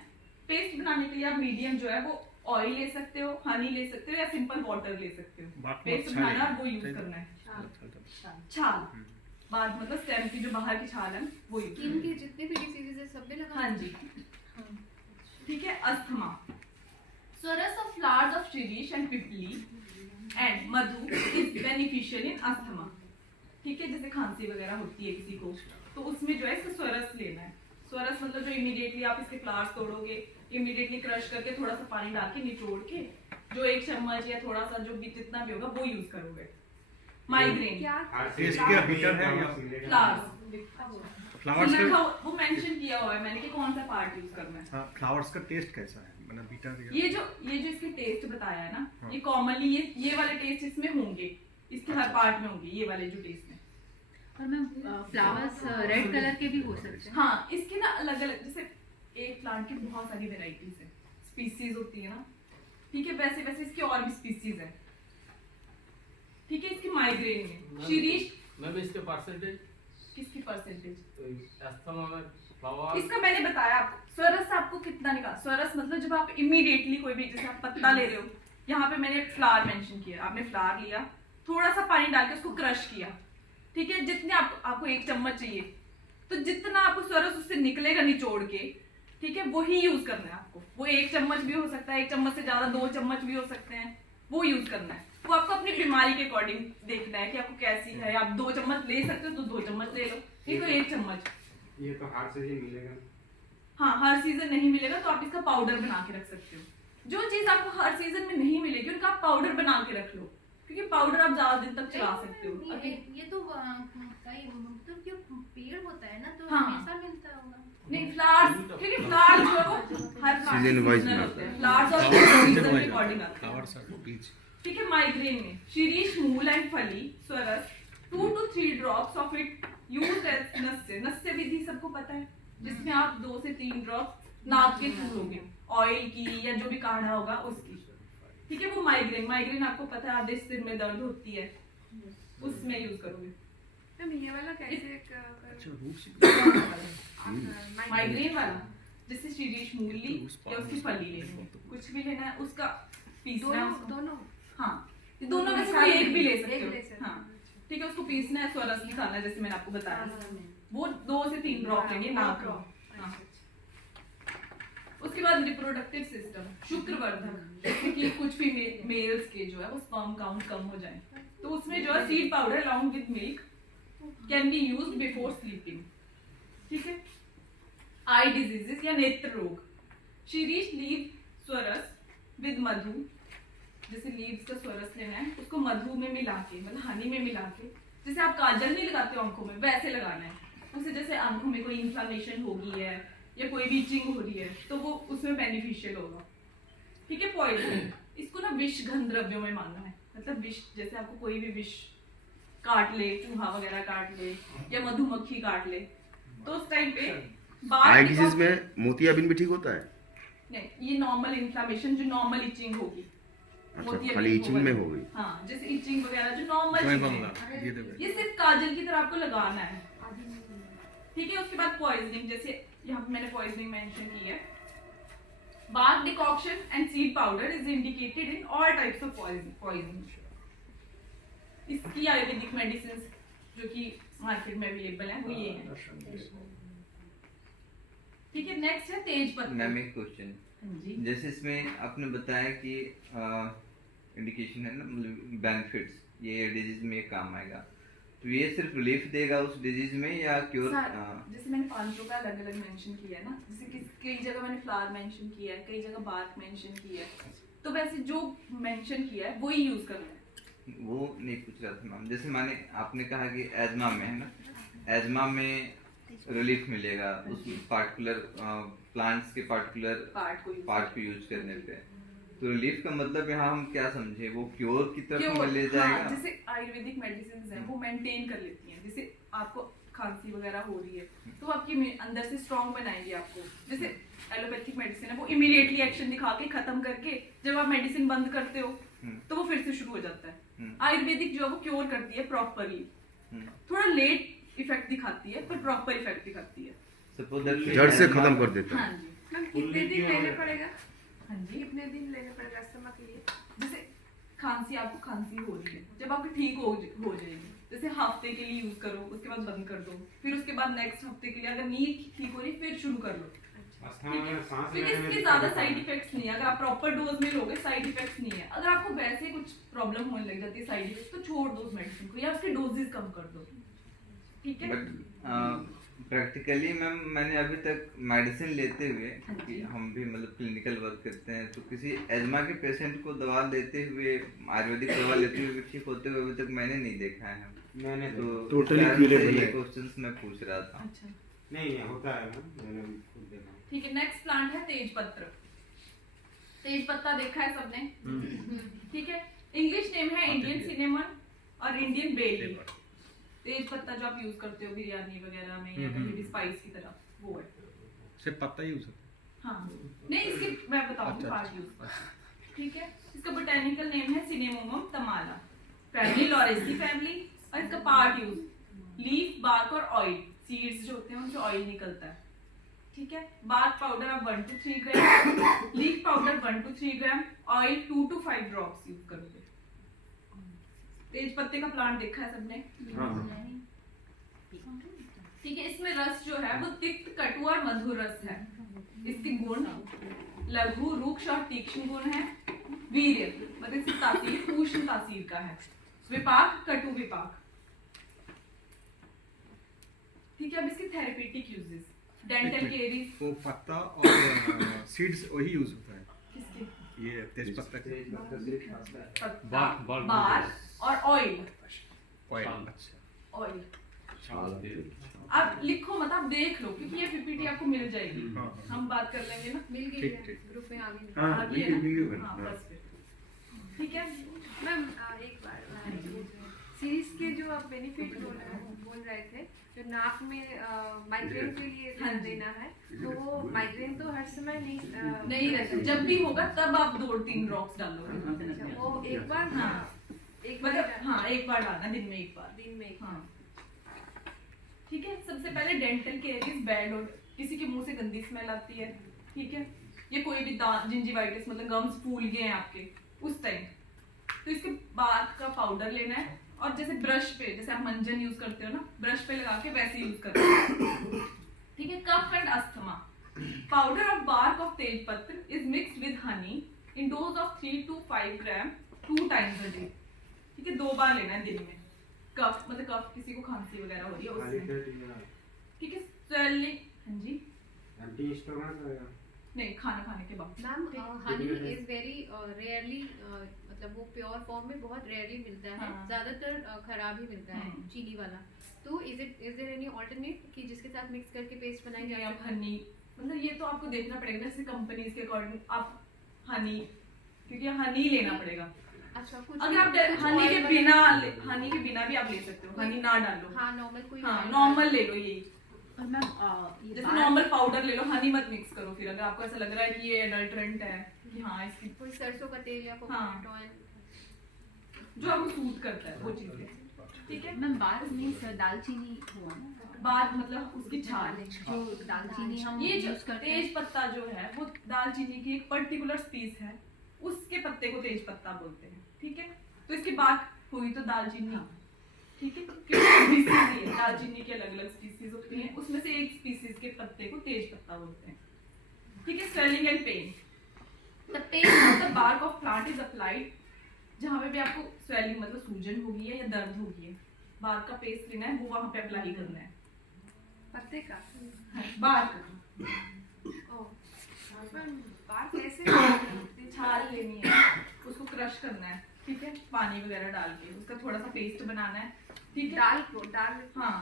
पेस्ट बनाने के लिए आप मीडियम जो है वो ऑयल ले सकते हो, हनी ले सकते हो या सिंपल वाटर ले सकते हो। पेस्ट बनाना और वो यूज करना है। छाल, बार्क मतलब स्टेम की जो बाहर की छाल है वो यूज स्किन के जितने भी डिसीजेस है सब में लगा। हाँ जी। ठीक है, asthma, swaras of flowers of shirish and pippali and madhu is beneficial in asthma. ठीक है, जैसे खांसी वगैरह होती है किसी को तो उसमें जो है इसका स्वरस लेना है। स्वरस मतलब जो इमीडिएटली आप इसके फ्लावर्स तोड़ोगे, इमीडिएटली क्रश करके थोड़ा सा पानी डाल के निचोड़ के जो 1 चम्मच या थोड़ा सा जो भी जितना भी होगा वो यूज करोगे। माइग्रेन, टेस्ट क्या बिटर है या फ्लावर्स का? वो मेंशन किया हुआ है मैंने कि कौन सा पार्ट यूज करना है। हाँ, फ्लावर्स का टेस्ट कैसा है, मतलब बिटर? ये जो इसके टेस्ट बताया है ना, ये कॉमनली ये वाले टेस्ट इसमें होंगे, इसके हर पार्ट में होंगे ये वाले जो टेस्ट है। और मैम फ्लावर्स रेड कलर के भी हो सकते हैं। हाँ, इसके ना अलग अलग, जैसे एक प्लांट की बहुत सारी वेराइटीज है, स्पीसीज होती है ना। ठीक है, वैसे वैसे इसकी और भी स्पीसीज है। ठीक है, इसकी माइग्रेन में शिरीष, मैम इसके परसेंटेज, किसकी परसेंटेज? अस्थमा में फ्लावर, इसका मैंने बताया आपको। स्वरस आपको कितना निकाल, स्वरस मतलब जब आप इमीडिएटली कोई भी, जैसे आप पत्ता ले रहे हो, यहाँ पे मैंने फ्लावर मेंशन किया, आपने फ्लावर लिया, थोड़ा सा पानी डाल के उसको क्रश किया। ठीक है, जितने आपको 1 चम्मच चाहिए तो जितना आपको स्वरस उससे निकलेगा निचोड़ के, ठीक है, वही यूज करना है आपको। वो 1 चम्मच भी हो सकता है, 1 चम्मच से ज्यादा 2 चम्मच भी हो सकते हैं, वो यूज करना है। वो आपको अपनी बीमारी के अकॉर्डिंग देखना है कि आपको कैसी है। आप 2 चम्मच ले सकते हो तो 2 चम्मच ले लो, नहीं तो 1 चम्मच। ये तो हर सीजन मिलेगा। हाँ, हर सीजन नहीं मिलेगा तो आप इसका पाउडर बना के रख सकते हो। जो चीज आपको हर सीजन में नहीं मिलेगी उनका आप पाउडर बना के रख लो, क्योंकि पाउडर आप ज्यादा दिन तक चला सकते हो। ये तो मतलब जो पेड़ होता है ना तो हाँ। हमेशा मिलता होगा। नहीं, फ्लावर्स, क्योंकि फ्लावर्स जो है वो हर Season wise में होते हैं। आता है। फ्लावर्स और सीजन के अकॉर्डिंग आते हैं। Flowers are beach. ठीक है, माइग्रेन में शिरीष, मूल एंड फली, स्वरस 2 to 3 drops of it used as nasya विधि सबको पता है, जिसमें आप 2 से 3 ड्रॉप्स नाक के थ्रू लोगे, ऑयल की या जो भी काढ़ा होगा उसकी। ठीक है, वो माइग्रेन आपको पता है, आधे सिर में दर्द होती है, उसमें यूज करोगे। मैम ये वाला कैसे माइग्रेन वाला जैसे शिरीष मूल ली या उसकी फली लेनी है, कुछ भी लेना है, उसका पीसना है उसको। दोनों हाँ, ये दोनों में से कोई एक भी ले एक ले सकते सकते हो। हाँ, ठीक है, उसको पीसना है, स्वरस निकालना है, जैसे मैंने आपको बताया। वो 2 से 3 ड्रॉप लेंगे नाक में। हाँ। उसके बाद रिप्रोडक्टिव सिस्टम, शुक्रवर्धक, जैसे कि कुछ भी मेल्स के जो है वो स्पर्म काउंट कम हो जाए तो उसमें जो है seed powder along with milk can be used before sleeping. ठीक है, आई डिजीजेस या नेत्र रोग, शिरीष लीव स्वरस विद मधु, जैसे लीव्स का स्वरस लेना है, उसको मधु में मिला के, मतलब हनी में मिला के, जैसे आप काजल नहीं लगाते हो आंखों में, वैसे लगाना है उसे। जैसे आंखों में कोई इन्फ्लेमेशन होगी है या कोई भी इचिंग हो रही है तो वो उसमें बेनिफिशियल होगा। ठीक है, पॉइजन, इसको ना विष घन द्रव्यों में मानना है, मतलब विष, जैसे आपको कोई भी विष काट ले, चूहा वगैरह काट ले या मधुमक्खी काट ले तो उस टाइम पे आई डिजीज में मोतियाबिंद भी ठीक होता है? नहीं, ये नॉर्मल इन्फ्लेमेशन जो नॉर्मल इचिंग होगी, अच्छा, खाली इचिंग में हो गई। हाँ, जैसे इचिंग वगैरह जो नॉर्मल ये सिर्फ काजल की तरह आपको लगाना है। ठीक है, उसके बाद पॉइजनिंग, जैसे यहाँ पे मैंने पॉइजनिंग मेंशन की है। Bark decoction and seed powder is indicated in all types of poisoning. इसकी आयुर्वेदिक मेडिसिन जो कि मार्केट में अवेलेबल है वो ये है। ठीक है, नेक्स्ट है तेज पत्ता। मैम एक क्वेश्चन, जैसे इसमें आपने बताया कि इंडिकेशन है ना, मतलब बेनिफिट्स, ये डिजीज में काम आएगा, तो ये सिर्फ रिलीफ देगा उस डिजीज में या क्योर? जैसे मैंने 5 का अलग अलग मेंशन किया है ना, जैसे कई जगह मैंने फ्लावर मेंशन किया है, कई जगह बार्क मेंशन किया है, तो वैसे जो मेंशन किया है वही यूज करना है। वो नहीं पूछ रहा था मैम, जैसे माने आपने कहा कि एजमा में है ना, एजमा में रिलीफ मिलेगा उस पार्टिकुलर प्लांट्स के पार्टिकुलर पार्ट को यूज करने पे, तो रिलीफ का मतलब यहाँ हम क्या समझे, वो क्योर की तरफ हमें ले जाएगा? हाँ, जैसे आयुर्वेदिक मेडिसिन है वो मेंटेन कर लेती हैं, जैसे आपको खांसी वगैरह हो रही है तो वो आपकी अंदर से स्ट्रांग बनाएंगे आपको। जैसे एलोपैथिक मेडिसिन है वो इमीडिएटली एक्शन दिखा के खत्म करके जब आप मेडिसिन बंद करते हो तो वो फिर से शुरू हो जाता है। आयुर्वेदिक जो है वो क्योर करती है प्रॉपरली, थोड़ा लेट इफेक्ट दिखाती है पर प्रॉपर इफेक्ट दिखाती है, जड़ से खत्म कर देता है। हाँ जी। मैम कितने दिन लेना पड़ेगा? हाँ जी, कितने दिन लेना पड़ेगा अस्थमा के लिए? जैसे खांसी, आपको खांसी हो रही है, जब आपकी ठीक हो जाएगी, जैसे हफ्ते के लिए यूज करो, उसके बाद बंद कर दो, फिर उसके बाद नेक्स्ट हफ्ते के लिए अगर नहीं ठीक हो रही फिर शुरू कर लो। क्योंकि इसके ज्यादा साइड इफेक्ट्स नहीं है, अगर आप प्रॉपर डोज में लोगे साइड इफेक्ट्स नहीं है। अगर आपको वैसे कुछ प्रॉब्लम होने लग जाती है साइड इफेक्ट, तो छोड़ दो उस मेडिसिन को या उसके डोजेस कम कर दो, ठीक है। बट प्रैक्टिकली मैम मैंने अभी तक मेडिसिन लेते हुए, कि हम भी मतलब क्लिनिकल वर्क करते हैं, तो किसी एजमा के पेशेंट को दवा लेते हुए, आयुर्वेदिक दवा लेते हुए भी ठीक होते हुए अभी तक मैंने नहीं देखा है। मैंने तो टोटली क्यूरेबल है, क्वेश्चंस मैं पूछ रहा था। अच्छा, नहीं होता है मैम, मैंने भी खुद देखा। ठीक है। नेक्स्ट प्लांट है तेजपत्र। तेजपत्ता देखा है सबने, ठीक है। इंग्लिश नेम है इंडियन सिनेमन और इंडियन बे लीफ। तेज पत्ता जो आप यूज करते हो बिरयानी वगैरह में या कहीं भी स्पाइस की तरह, वो है। सिर्फ पत्ता यूज होता है? हाँ, नहीं इसके मैं बताऊंगी पार्ट यूज, ठीक है। इसका बोटेनिकल नेम है सिनेमोमम तमाला, फैमिली लॉरेसी फैमिली, और इसका पार्ट यूज लीफ, बार्क और ऑयल, सीड्स जो होते हैं उनसे ऑयल निकलता है, ठीक है। बार्क पाउडर आप 1 to 3 gram, leaf powder 1 to 3 gram, oil 2 to 5 drops use करोगे। तेज पत्ते का प्लांट देखा है सबने, ठीक है। इसमें रस जो है वो तिक्त, कटु और मधुर रस है। इसके गुण लघु, रुक्ष और तीक्ष्ण गुण है। वीर्य मतलब इसकी तासीर उष्ण तासीर का है। विपाक, कटु विपाक, ठीक है। अब इसके थेरेपेटिक यूजेस, डेंटल केरीज। वो पत्ता और सीड्स वही यूज होता है, किसके? ये तेज पत्ता के पत्ता, बार और ऑयल। ऑयल। अच्छा, ऑयल आप लिखो मत, आप देख लो क्योंकि ये पीपीटी आपको मिल जाएगी, हम बात कर लेंगे ना। मिल गई है, ग्रुप में आ गई। हाँ, आगे है बिल्कुल ना? हाँ, बस फिर ठीक है। मैम एक बार सीरीज के जो आप बेनिफिट बोल रहे थे, जो नाक में माइग्रेन के लिए ध्यान देना है, तो वो माइग्रेन तो हर समय नहीं रहता, जब भी होगा तब आप 2-3 ड्रॉप्स डालोगे। वो एक बार, हाँ, एक बार, मतलब हाँ एक बार डालना, दिन में एक बार, दिन में एक हाँ, ठीक है। सबसे पहले डेंटल केरीज, बैड और किसी के मुंह से गंदी स्मेल आती है, ठीक है, ये कोई भी जिंजिवाइटिस मतलब गम्स फूल गए हैं आपके उस टाइम, तो इसके बाद का पाउडर लेना है और जैसे ब्रश पे, जैसे आप मंजन यूज करते हो ना, ब्रश पे लगा के वैसे यूज करते हो, ठीक है। Cough and asthma, powder of bark of tejpatra is mixed with honey in dose of 3 to 5 gram 2 times a day, ठीक है। 2 बार लेना है दिन में। कफ मतलब कफ, किसी को खांसी वगैरह हो रही है उसमें, ठीक है। स्वेलिंग, हाँ जी, एंटी हिस्टामाइन नहीं खाना खाने के बाद। Ma'am honey is very rarely, मतलब वो प्योर फॉर्म में बहुत रेयरली मिलता है, हाँ। ज्यादातर खराब ही मिलता है चीनी वाला। तो इज देयर एनी अल्टरनेट कि जिसके साथ मिक्स करके पेस्ट बनाई जाए? आप हनी मतलब ये तो आपको देखना पड़ेगा जैसे कंपनीज के अकॉर्डिंग आप हनी, क्योंकि हनी लेना पड़ेगा। अच्छा, कुछ अगर आप हनी के बिना भी आप ले सकते हो, हनी ना डालो, हाँ नॉर्मल कोई, हाँ नॉर्मल ले लो यही, और मैम जैसे नॉर्मल पाउडर ले लो, हनी मत मिक्स करो। फिर अगर आपको ऐसा लग रहा है कि ये एडल्ट्रेंट है, कि हाँ इसकी कोई सरसों का तेल या कोकोनट ऑयल, जो आपको सूट करता है वो चीजें, ठीक है। मैम बार मीन्स दालचीनी हुआ ना, बाद मतलब उसकी छाल, जो दालचीनी हम ये जो यूज करते हैं, तेज पत्ता जो है वो दालचीनी की एक पर्टिकुलर स्पीस है, उसके पत्ते को तेज पत्ता बोलते हैं, ठीक है। तो इसकी बात हुई तो दालचीनी, ठीक है, क्योंकि दालचीनी की अलग अलग स्पीसीज होती हैं, उसमें से एक स्पीसीज के पत्ते को तेज पत्ता बोलते हैं, ठीक है। Swelling and pain, the pain of the bark of plant is applied जहाँ पे भी आपको स्वेलिंग मतलब सूजन होगी है या दर्द होगी है, बार का पेस्ट लेना है, वो वहाँ पे अप्लाई करना है। पत्ते का बार ओ मैम बाल कैसे छाल लेनी है, उसको क्रश करना है, ठीक है, पानी वगैरह डाल के उसका थोड़ा सा पेस्ट बनाना है, ठीक है। डाल हाँ,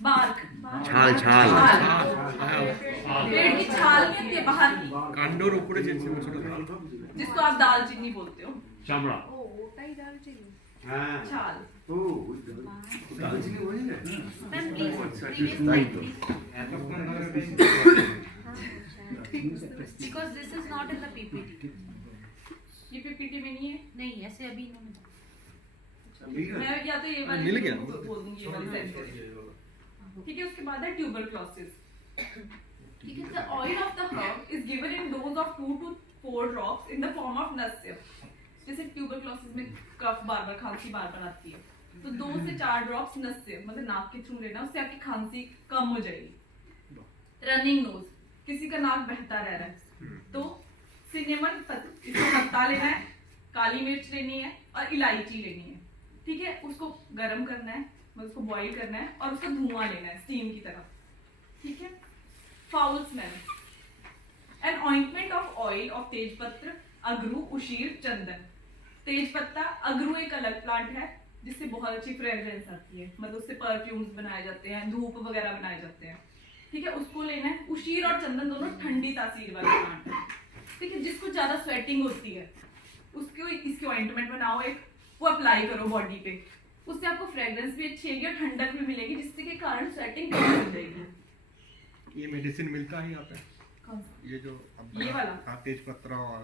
बार्क छाल छाल पेड़ की छाल नहीं होती है बाहर की, কাণ্ডর উপরে যে ছোট ছোট ডাল जिसको आप दालचीनी बोलते हो, चामड़ा ओ ওটাই দারুচিনি हाँ छाल। ओ दालचीनी वही है मैम प्लीज अच्छा, प्रीवियस नहीं स्लाइड तो। Please because this is not in the PPT. ये पीपीटी में नहीं है, नहीं ऐसे अभी इन्होंने मैं या तो ये वाली मिल गया। बोल दूंगी, ये वाली सेंड करें, ठीक है। उसके बाद है ट्यूबरक्लोसिस, ठीक है। The oil of the herb is given in dose of 2 to 4 drops in the form of nasya. जैसे ट्यूबरक्लोसिस में कफ बार बार खांसी बार बार आती है, तो 2 से 4 ड्रॉप्स नस्य मतलब नाक के थ्रू लेना, उससे आपकी खांसी कम हो जाएगी। रनिंग नोज, किसी का नाक बहता रह रहा है तो सिनेमन इसको पत्ता लेना है, काली मिर्च लेनी है और इलायची लेनी है, ठीक है। उसको गर्म करना है, मतलब उसको बॉईल करना है और उसका धुआं लेना है स्टीम की तरह, ठीक है। Foul smell, an ointment of oil of tejpatra, agaru, ushir, chandan. तेजपत्ता, अगरू एक अलग प्लांट है जिससे बहुत अच्छी फ्रेग्रेंस आती है, मतलब उससे परफ्यूम्स बनाए जाते हैं, धूप वगैरह बनाए जाते हैं, ठीक है। उसको लेना है। उशीर और चंदन दोनों ठंडी तासीर वाले प्लांट है, ठीक है। जिसको ज्यादा स्वेटिंग होती है उसको इसकी ऑइंटमेंट बनाओ एक, वो अप्लाई करो बॉडी पे, उससे आपको फ्रेग्रेंस भी अच्छी आएगी और ठंडक भी मिलेगी, जिससे के कारण स्वेटिंग कम हो जाएगी। ये मेडिसिन मिलता है यहाँ पे कौन सा? ये जो ये वाला? हाँ तेज पत्रा और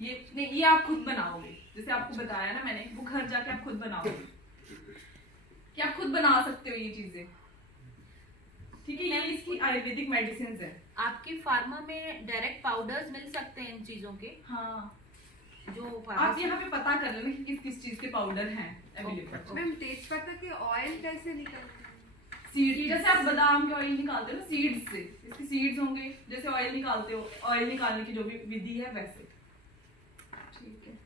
ये नहीं, ये आप खुद बनाओगे, जैसे आपको बताया ना मैंने, वो घर जाके आप खुद बनाओगे, कि आप खुद बना सकते हो ये चीजें, ठीक है। ये इसकी आयुर्वेदिक मेडिसिन है। आपकी फार्मा में डायरेक्ट पाउडर्स मिल सकते हैं इन चीजों के, हाँ, जो आप pharmacy- यहाँ पे पता कर लेना कि किस किस चीज के पाउडर हैं अवेलेबल। मैम तेजपत्ता के ऑयल कैसे निकलते हैं? सीड, जैसे आप बादाम के ऑयल निकालते हो ना सीड्स से, इसके सीड्स होंगे, जैसे ऑयल निकालते हो, ऑयल निकालने की जो भी विधि है वैसे, ठीक है।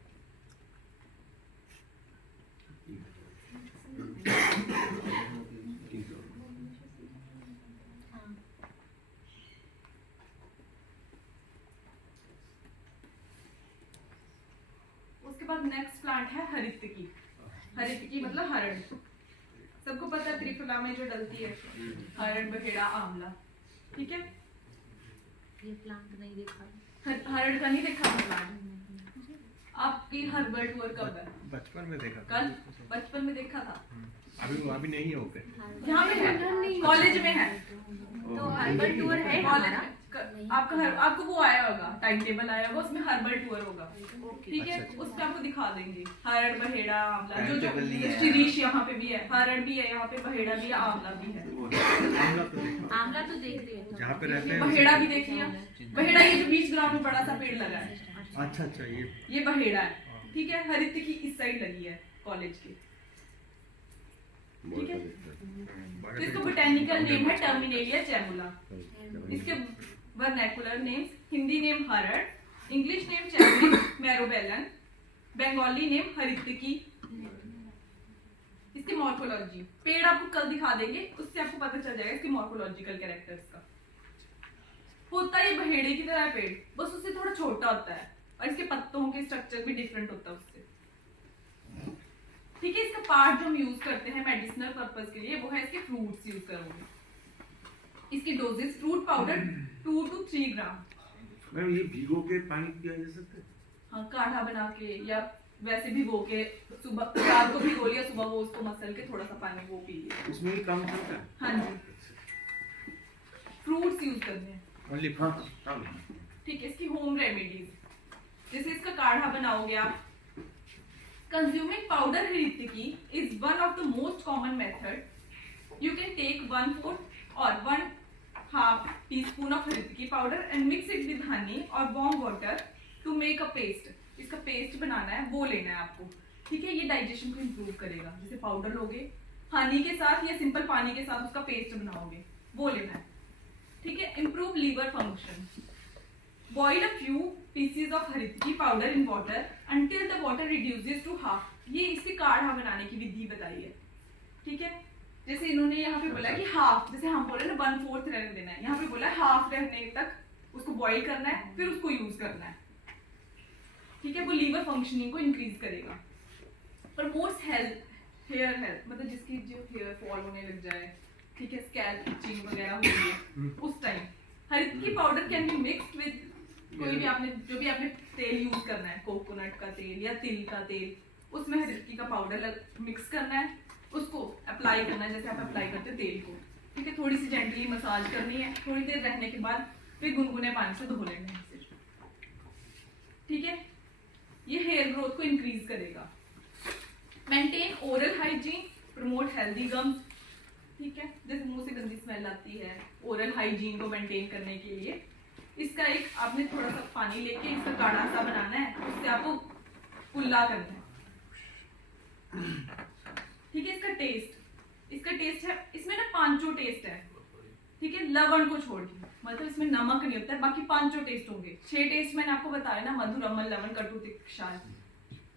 उसके बाद नेक्स्ट प्लांट है हरितकी। हरितकी मतलब हरड़, सबको पता है त्रिफला में जो डलती है, हरड़, बहेड़ा, आंवला, ठीक है। ये प्लांट नहीं देखा। हरड़ का नहीं देखा प्लांट? आपकी हर्बल टूर कब है? बचपन में देखा था। कल बचपन में देखा था। अभी नहीं है ओके। यहाँ पे है, कॉलेज में है, तो हर्बल टूर है कॉलेज हमारा। में। आपको वो आया होगा, टाइम टेबल आया होगा, उसमें हर्बल टूर होगा, ठीक है। उसमें आपको दिखा देंगे हरड़, बहेड़ा, आंवला, जो जो Timetable नहीं है। शिरीष यहाँ पे भी है, हरड़ भी है यहाँ पे, बहेड़ा भी है, आंवला भी है। आंवला तो देख लिया था। जहाँ पे रहते हैं बहेड़ा भी देख लिया। बहेड़ा ये जो बीच ग्राउंड में बड़ा सा पेड़ लगा है, अच्छा ये बहेड़ा है, ठीक है। हरित की इस साइड लगी है कॉलेज के, ठीक है। तो इसका बोटेनिकल नेम है टर्मिनेलिया चैमुला। इसके vernacular names, Hindi name harad, English name chebulic myrobalan, Bengali name haritaki. इसकी मॉर्फोलॉजी, पेड़ आपको कल दिखा देंगे, उससे आपको पता चल जाएगा इसके मॉर्फोलॉजिकल कैरेक्टर्स का। होता है ये बहेड़े की तरह है पेड़, बस उससे थोड़ा छोटा होता है और इसके पत्तों के स्ट्रक्चर भी डिफरेंट होता है उससे, ठीक है। इसका पार्ट जो हम यूज करते हैं मेडिसिनल पर्पस के लिए वो है इसके फ्रूट्स यूज करोगे। इसकी doses, fruit powder 2 to 3 gram. Ma'am ये भिगो के पानी पिया जा सकता है? हाँ, काढ़ा बना के या वैसे भिगो के, सुबह रात को भिगो लिया, सुबह वो उसको मसल के थोड़ा सा पानी वो पी लिया। उसमें ही काम चलता है? हाँ जी, फ्रूट्स यूज करने हैं, ओनली हाँ हाँ। ठीक है। इसकी होम रेमेडीज, जैसे इसका काढ़ा बनाओगे आप। Consuming powder haritaki is one of the most common method. You can take 1/4 और 1/2 teaspoon of haritaki powder and mix it with honey और warm water to make a paste. इसका पेस्ट बनाना है, वो लेना है आपको, ठीक है। ये डाइजेशन को इम्प्रूव करेगा। जैसे पाउडर लोगे, हनी के साथ या सिंपल पानी के साथ उसका पेस्ट बनाओगे, वो लेना है, ठीक है। Improve liver function, boil a few pieces of haritaki powder in water until the water reduces to half. ये इससे काढ़ा बनाने की विधि बताई है, ठीक है। जैसे इन्होंने यहाँ पे बोला कि हाफ, जैसे हम बोले ना 1/4 रहने देना है, यहाँ पे बोला हाफ रहने तक उसको बॉइल करना है, फिर उसको यूज करना है, ठीक है। वो लीवर फंक्शनिंग को इंक्रीज करेगा। प्रमोट्स हेयर हेल्थ, मतलब जिसकी जो हेयर फॉल होने लग जाए, ठीक है, स्कैल्प इचिंग वगैरह हो रही है उस time haritaki powder can be mixed with कोई भी आपने जो भी आपने तेल यूज करना है, कोकोनट का तेल या तिल का तेल, उसमें हरितकी का पाउडर मिक्स करना है, उसको अप्लाई करना है जैसे आप अप्लाई करते हैं तेल को, ठीक है। थोड़ी सी जेंटली मसाज करनी है, थोड़ी देर रहने के बाद फिर गुनगुने पानी से धो लेना है, ठीक है। ये हेयर ग्रोथ को इंक्रीज करेगा। Maintain oral hygiene, promote healthy gums, ठीक है। जैसे मुंह से गंदी स्मेल आती है, ओरल हाइजीन को मेंटेन करने के लिए इसका एक आपने थोड़ा सा पानी लेके इसका काढ़ा सा बनाना है, उससे आपको कुल्ला करना है, ठीक है। इसका टेस्ट है, इसमें ना 5 टेस्ट है, ठीक है, लवण को छोड़ के, मतलब इसमें नमक नहीं होता है, बाकी 5 टेस्ट होंगे। 6 टेस्ट मैंने आपको बताया ना, मधुर, अम्ल, लवण, कटु, तीखा, क्षार।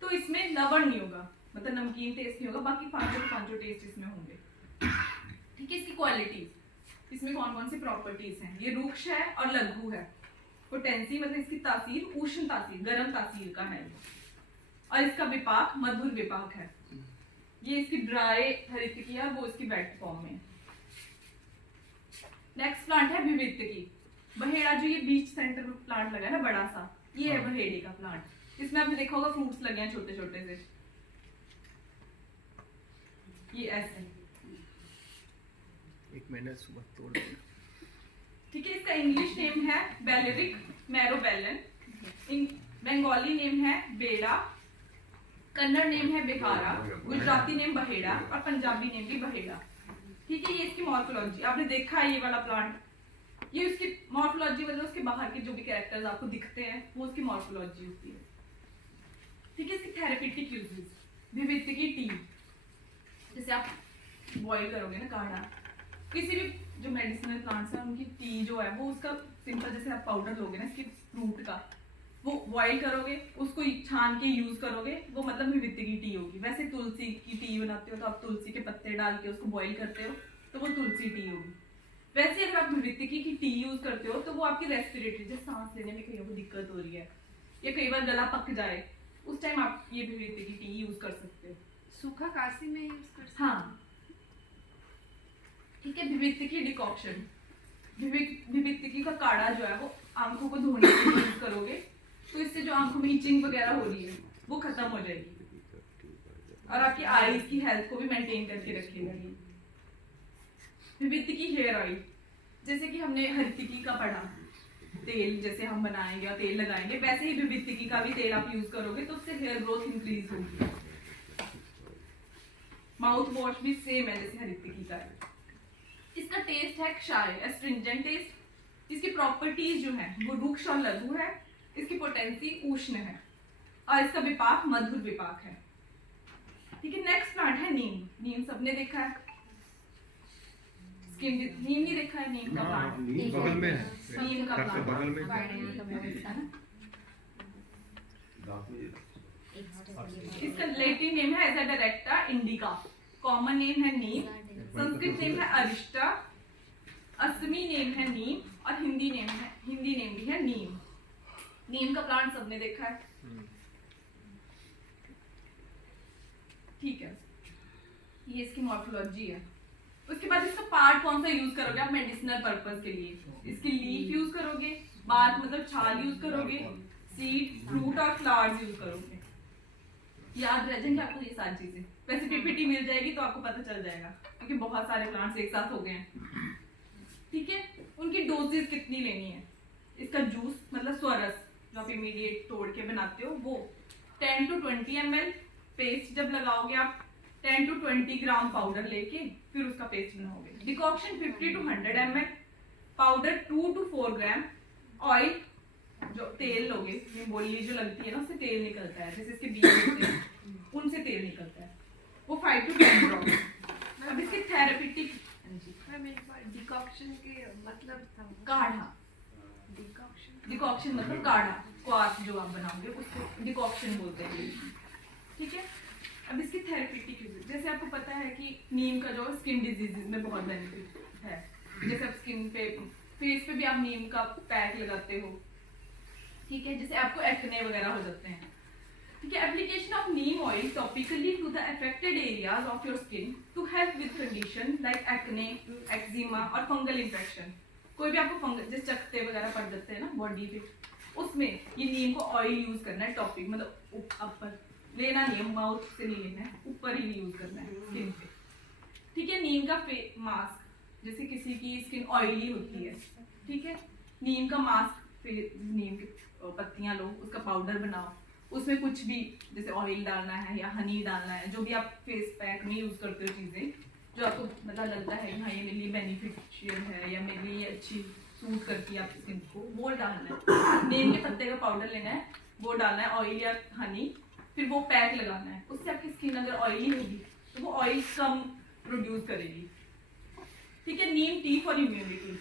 तो इसमें लवण नहीं होगा, मतलब नमकीन टेस्ट नहीं होगा, बाकी 5 टेस्ट इसमें होंगे, ठीक है। इसकी क्वालिटीज, इसमें कौन कौन सी प्रॉपर्टीज हैं, ये रुक्ष है और लघु है। पोटेंसी मतलब इसकी तासीर उष्ण तासीर, गर्म तासीर का है, और इसका विपाक मधुर विपाक है। ये इसकी ड्राई हरितकी है, वो इसकी वेट फॉर्म में। नेक्स्ट प्लांट है विविधकी, बहेड़ा, जो ये बीच सेंटर में प्लांट लगा है ना बड़ा सा, ये है बहेड़े का प्लांट। इसमें आपने देखा होगा फ्रूट्स लगे हैं छोटे छोटे से, ये ऐसे, एक महीने सुबह तोड़, ठीक है। इसका इंग्लिश नेम है बेलेरिक मैरोबेलन, बंगाली नेम है बेड़ा, कन्नड़ नेम है बिहारा, गुजराती नेम बहेड़ा और पंजाबी नेम भी बहेड़ा, ठीक है। ये इसकी मॉर्फोलॉजी आपने देखा है, ये वाला प्लांट, ये उसकी मॉर्फोलॉजी मतलब उसके बाहर के जो भी कैरेक्टर्स आपको दिखते हैं वो उसकी मॉर्फोलॉजी होती है, ठीक है। इसकी थेरेपेटिक यूजेस, विविधकी टी, जैसे आप बॉईल करोगे ना काढ़ा, किसी भी जो मेडिसिनल प्लांट्स हैं उनकी टी जो है वो उसका सिंपल, जैसे आप पाउडर लोगे ना इसके फ्रूट का, वो बॉईल करोगे, उसको छान के यूज करोगे, वो मतलब विविधकी टी होगी। वैसे तुलसी की टी बनाते हो तो आप तुलसी के पत्ते डाल के उसको बॉईल करते हो तो वो तुलसी टी होगी। वैसे अगर आप विविधकी की टी यूज करते हो तो वो आपकी रेस्पिरेटरी, जैसे सांस लेने में कहीं को दिक्कत हो रही है या कई बार गला पक जाए, उस टाइम आप ये विविधकी टी यूज कर सकते हो। सूखा काशी में यूज कर सकते हाँ, ठीक है। विविधकी डिकॉक्शन, विविधकी का काढ़ा जो है वो आंखों को धोने के लिए यूज करोगे तो इससे जो आंखों में इचिंग वगैरह हो रही है वो खत्म हो जाएगी और आपकी आईज की हेल्थ को भी मेंटेन करके रखेगा। विविधकी हेयर ऑयल, जैसे कि हमने हरितकी का पढ़ा, तेल जैसे हम बनाएंगे और तेल लगाएंगे, वैसे ही विविधकी का भी तेल आप यूज करोगे तो उससे हेयर ग्रोथ इंक्रीज होगी। माउथ वॉश भी सेम है जैसे हरितकी का है। इसका टेस्ट है क्षार, एस्ट्रिंजेंट टेस्ट। इसकी प्रॉपर्टीज जो है वो रुक्ष और लघु है, इसकी पोटेंसी उष्ण है और इसका विपाक मधुर विपाक है, ठीक है। नेक्स्ट प्लांट है नीम। नीम सबने देखा है, नीम नहीं देखा है, नीम का प्लांट बगल में है, नीम का प्लांट बगल में इसका लैटिन नेम है एजाडेरेक्टा इंडिका, कॉमन नेम है नीम, संस्कृत नेम है अरिष्टा, असमी नेम है नीम और हिंदी नेम भी है नीम। नीम का प्लांट सबने देखा है, ठीक है। ये इसकी मॉर्फोलॉजी है। उसके बाद इसका पार्ट कौन सा यूज करोगे आप मेडिसिनल पर्पस के लिए? इसकी लीफ यूज करोगे, बात मतलब छाल यूज करोगे, सीड, फ्रूट और फ्लावर्स यूज करोगे। याद रह जाएंगे आपको ये सारी चीजें। वैसे पीपीटी मिल जाएगी तो आपको पता चल जाएगा क्योंकि बहुत सारे प्लांट्स एक साथ हो गए हैं, ठीक है। उनकी डोजेस कितनी लेनी है? इसका जूस मतलब स्वरस जो आप इमीडिएट तोड़ के बनाते हो वो 10 to 20 ml। पेस्ट जब लगाओगे आप 10 to 20 ग्राम पाउडर लेके फिर उसका पेस्ट बनाओगे। Decoction 50 to 100 ml, powder 2 to 4 gram, oil जो तेल लोगे, बोली जो लगती है ना उससे तेल निकलता है, जैसे इसके बीज होते हैं उनसे तेल निकलता है, वो 5 to 10 ड्रॉप। अब इसके थेरेपेटिक मैम एक बार डिकॉक्शन के मतलब था काढ़ा, डिकॉक्शन डिकॉक्शन मतलब काढ़ा, क्वाथ जो आप बनाओगे उसको डिकॉक्शन बोलते हैं, ठीक है। अब इसकी थेरेप्यूटिक यूजेस, जैसे आपको पता है कि नीम का जो स्किन डिजीजेज में बहुत बेनिफिट है, जैसे आप स्किन पे, फेस पे भी आप नीम का पैक लगाते हो, ठीक है, जैसे आपको एक्ने वगैरह हो जाते हैं, ठीक है। Application of neem oil topically to the affected areas of your skin to help with condition like acne, eczema और फंगल इन्फेक्शन। कोई भी आपको फंगल जैसे चकते वगैरह पड़ जाते हैं ना बॉडी पे, उसमें ये नीम को ऑयल यूज करना है, टॉपिक मतलब ऊपर लेना नहीं है, माउथ से नहीं लेना है, ऊपर ही यूज करना है स्किन पे, ठीक है। नीम का मास्क, जैसे किसी की स्किन ऑयली होती है, ठीक है, नीम का मास्क, नीम की पत्तियां लो, उसका पाउडर बनाओ, उसमें कुछ भी जैसे ऑयल डालना है या हनी डालना है, जो भी आप फेस पैक में यूज करते हो चीजें, जो आपको मतलब लगता है कि हाँ ये मेरे लिए बेनिफिशियल है या मेरे लिए अच्छी सूट करती है आपकी स्किन को, वो डालना है। नीम के पत्ते का पाउडर लेना है, वो डालना है, ऑयल या हनी, फिर वो पैक लगाना है। उससे आपकी स्किन अगर ऑयली होगी तो वो ऑयल कम प्रोड्यूस करेगी, ठीक है। नीम टी फॉर इम्यूनिटी,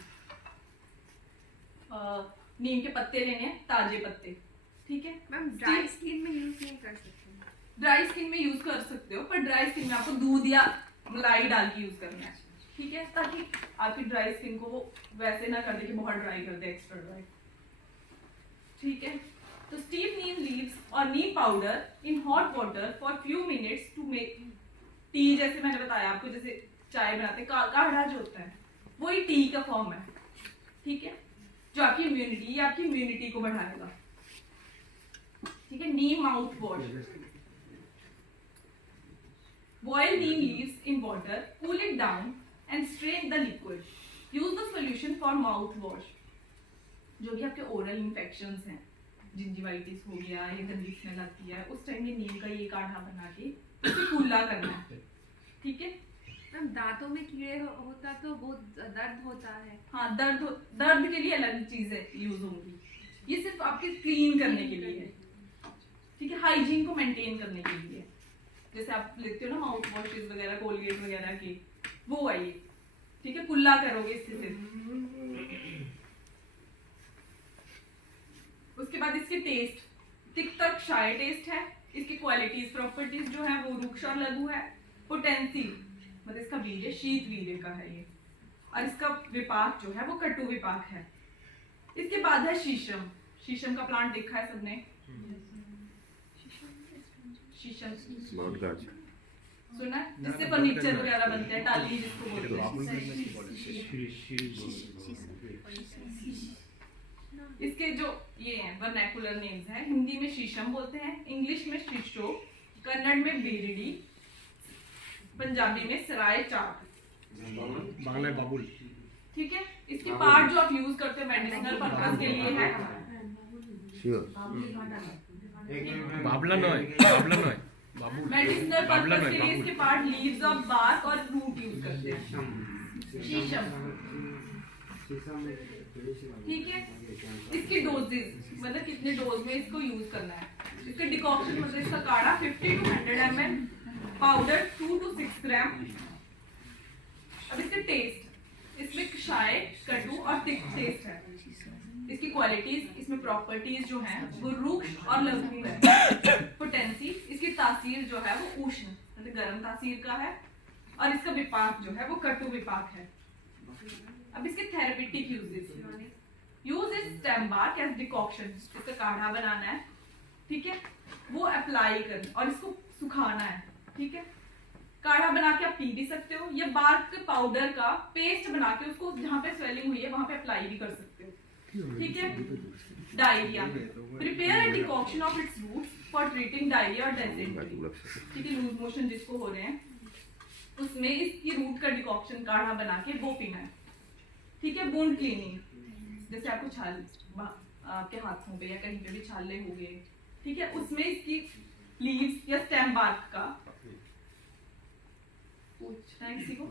नीम के पत्ते लेने हैं, ताजे पत्ते, ठीक है। मैम ड्राई स्किन में यूज नहीं कर सकते? ड्राई स्किन में यूज कर सकते हो, पर ड्राई स्किन में आपको दूध या मलाई डाल के यूज करना है, ठीक है, ताकि आपकी ड्राई स्किन को वो वैसे ना कर दे कि बहुत ड्राई कर दे, एक्स्ट्रा ड्राई, ठीक है। तो स्टीम नीम लीव्स और neem powder in hot water for few minutes to make tea, जैसे मैंने बताया आपको, जैसे चाय बनाते हैं, काढ़ा जो होता है वही टी का फॉर्म है, ठीक है, जो आपकी इम्यूनिटी को बढ़ाएगा, ठीक है। Neem mouthwash, boil neem leaves in water, cool it down and strain the liquid. Use the solution for mouth wash. जो भी आपके ओरल इन्फेक्शंस हैं, जिंजिवाइटिस हो गया या गंदी स्मेल आती है, उस टाइम ये नीम का ये काढ़ा बना के उसे कुल्ला करना है, ठीक है। मैम दांतों में कीड़े होता तो बहुत दर्द होता है। हाँ, दर्द के लिए अलग चीजें यूज होंगी, ये सिर्फ आपके क्लीन करने के लिए है, ठीक है, हाइजीन को मेंटेन करने के लिए। जैसे आप लेते हो ना माउथ वॉशेस वगैरह, कोलगेट वगैरह की, वो है ये, ठीक है, कुल्ला करोगे इससे सिर्फ। उसके बाद इसके टेस्ट, तिक्तक शाय टेस्ट है, इसकी क्वालिटीज प्रॉपर्टीज जो है वो रुक्ष और लघु है, पोटेंसी मतलब इसका वीर्य शीत वीर्य का है ये, और इसका विपाक जो है वो कटु विपाक है। इसके बाद है शीशम, शीशम का प्लांट देखा है सबने, शीशम सुना है, जिससे फर्नीचर वगैरह बनते हैं, टाली जिसको बोलते हैं। इसके जो ये हैं वर्नैकुलर नेम्स हैं, हिंदी में शीशम बोलते हैं, इंग्लिश में शीशो, कन्नड़ में बेरडी, पंजाबी में सराय चाक, बांग्ला बाबुल, ठीक है। इसके पार्ट जो आप यूज करते हो मेडिसिनल पर्पस के लिए है, बाबला नॉय, बाबला नॉय, मेडिसिनल पर्पस के लिए इसके पार्ट लीव्स ऑफ बार्क और रूट यूज करते हैं, शीशम, ठीक है। इसकी डोजेज मतलब कितने डोज में इसको यूज करना है, इसका डिकॉक्शन मतलब इसका काढ़ा 50 to 100 ml, पाउडर 2 to 6 ग्राम। अब इसके टेस्ट, इसमें क्षाय, कटु और तिक्त टेस्ट है। इसकी क्वालिटीज, इसमें प्रॉपर्टीज जो हैं वो रुक्ष और लघु है। पोटेंसी, इसकी तासीर जो है वो उष्ण मतलब गर्म तासीर का है, और इसका विपाक जो है वो कटु विपाक है। अब इसके therapeutic uses, use is stem bark as decoction, इसका काढ़ा बनाना है, ठीक है, वो अप्लाई करना और इसको सुखाना है, ठीक है। काढ़ा बना के आप पी भी सकते हो, या बार्क पाउडर का पेस्ट बना के उसको जहाँ पे स्वेलिंग हुई है वहां पे अप्लाई भी कर सकते हो, ठीक है। Diarrhoea, prepare a decoction of its roots for treating diarrhoea और डायसेंट्री, ठीक है, लूज मोशन जिसको हो रहे हैं उसमें इसकी रूट का डिकॉक्शन काढ़ा बना के वो पीना है, ठीक है। वुंड क्लीनिंग, जैसे आपको छाल आपके हाथों पे या कहीं पे भी छाले हो गए, ठीक है, उसमें इसकी लीव्स या स्टेम बार्क का पूछना है किसी को,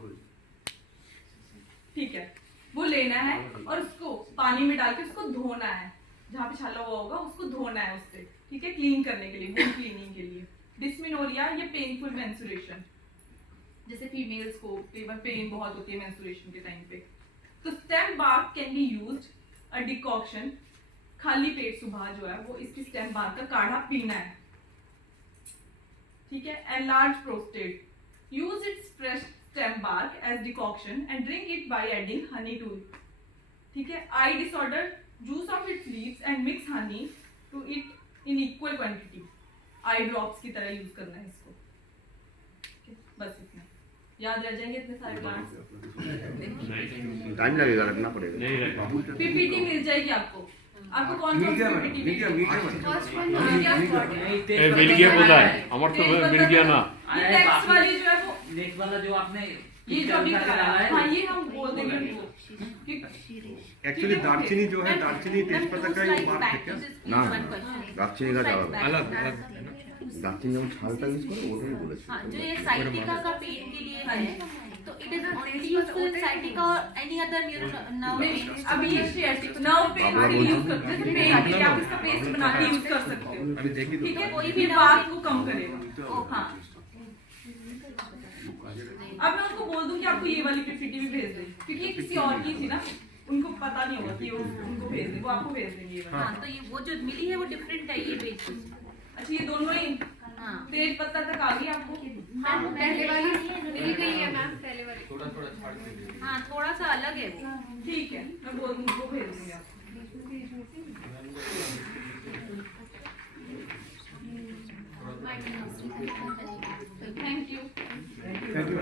ठीक है, वो लेना है और उसको पानी में डाल के उसको धोना है, जहाँ पे छाला हुआ होगा उसको धोना है उससे, ठीक है, क्लीन करने के लिए, वुंड क्लीनिंग के लिए। डिस्मेनोरिया या पेनफुल मेंस्ट्रुएशन, जैसे फीमेल्स को पेन बहुत होती है मेंस्ट्रुएशन के टाइम पे, तो stem bark can be used a decoction, खाली पेट सुबह जो है वो इसकी स्टेम बार्क का काढ़ा पीना है, ठीक है। Enlarge prostate, use its fresh stem bark as decoction and drink it by adding honey to it, ठीक है। Eye disorder, juice of its leaves and mix honey to it in equal quantity, eye drops की तरह use करना है इसको, ठीक है? बस इतना याद रह जाएंगे इतने सारे प्लांट्स। टाइम लगेगा, रखना पड़ेगा। नहीं रखा। पीपीटी मिल जाएगी आपको। आपको कौन कौन सी पीपीटी मिल गया बोला है, हमारे तो मिल गया ना। ये टेक्स्ट वाली जो है वो नेक्स्ट वाला जो आपने ये जो अभी करा है, हाँ ये हम बोल देंगे उनको। एक्चुअली दालचीनी जो है, दालचीनी तेजपत्ता का ही बात है क्या? ना दालचीनी का चावल अलग अलग दालचीनी जब छालता यूज करो वो नहीं बोले। हाँ, जो ये साइटिका का पेन के लिए है तो it is only useful in sciatica और एनी अदर नर्व पेन। अभी ये शेयर नर्व पेन के लिए यूज करते हैं, पेन के लिए आप इसका पेस्ट बना के यूज कर सकते हो, अभी देखिए तो ठीक है। कोई भी बात को कम करेगा। हाँ, अब मैं उनको बोल दूं कि आपको ये वाली पीपीटी भी भेज दें, क्योंकि ये किसी और की थी ना, उनको पता नहीं होगा कि उनको भेज दें, वो आपको भेज देंगे ये वाली। हाँ, तो ये वो जो मिली है वो डिफरेंट है ये पेज। अच्छा, ये दोनों ही हाँ, तेज पत्ता तक आ गई आपको? मैम पहले वाली मिल गई है मैम, पहले वाली थोड़ा थोड़ा छाड़ के हाँ, थोड़ा सा अलग है वो। ठीक है, मैं बोल दूं, उनको भेज दूंगी आपको। Thank you. Thank you.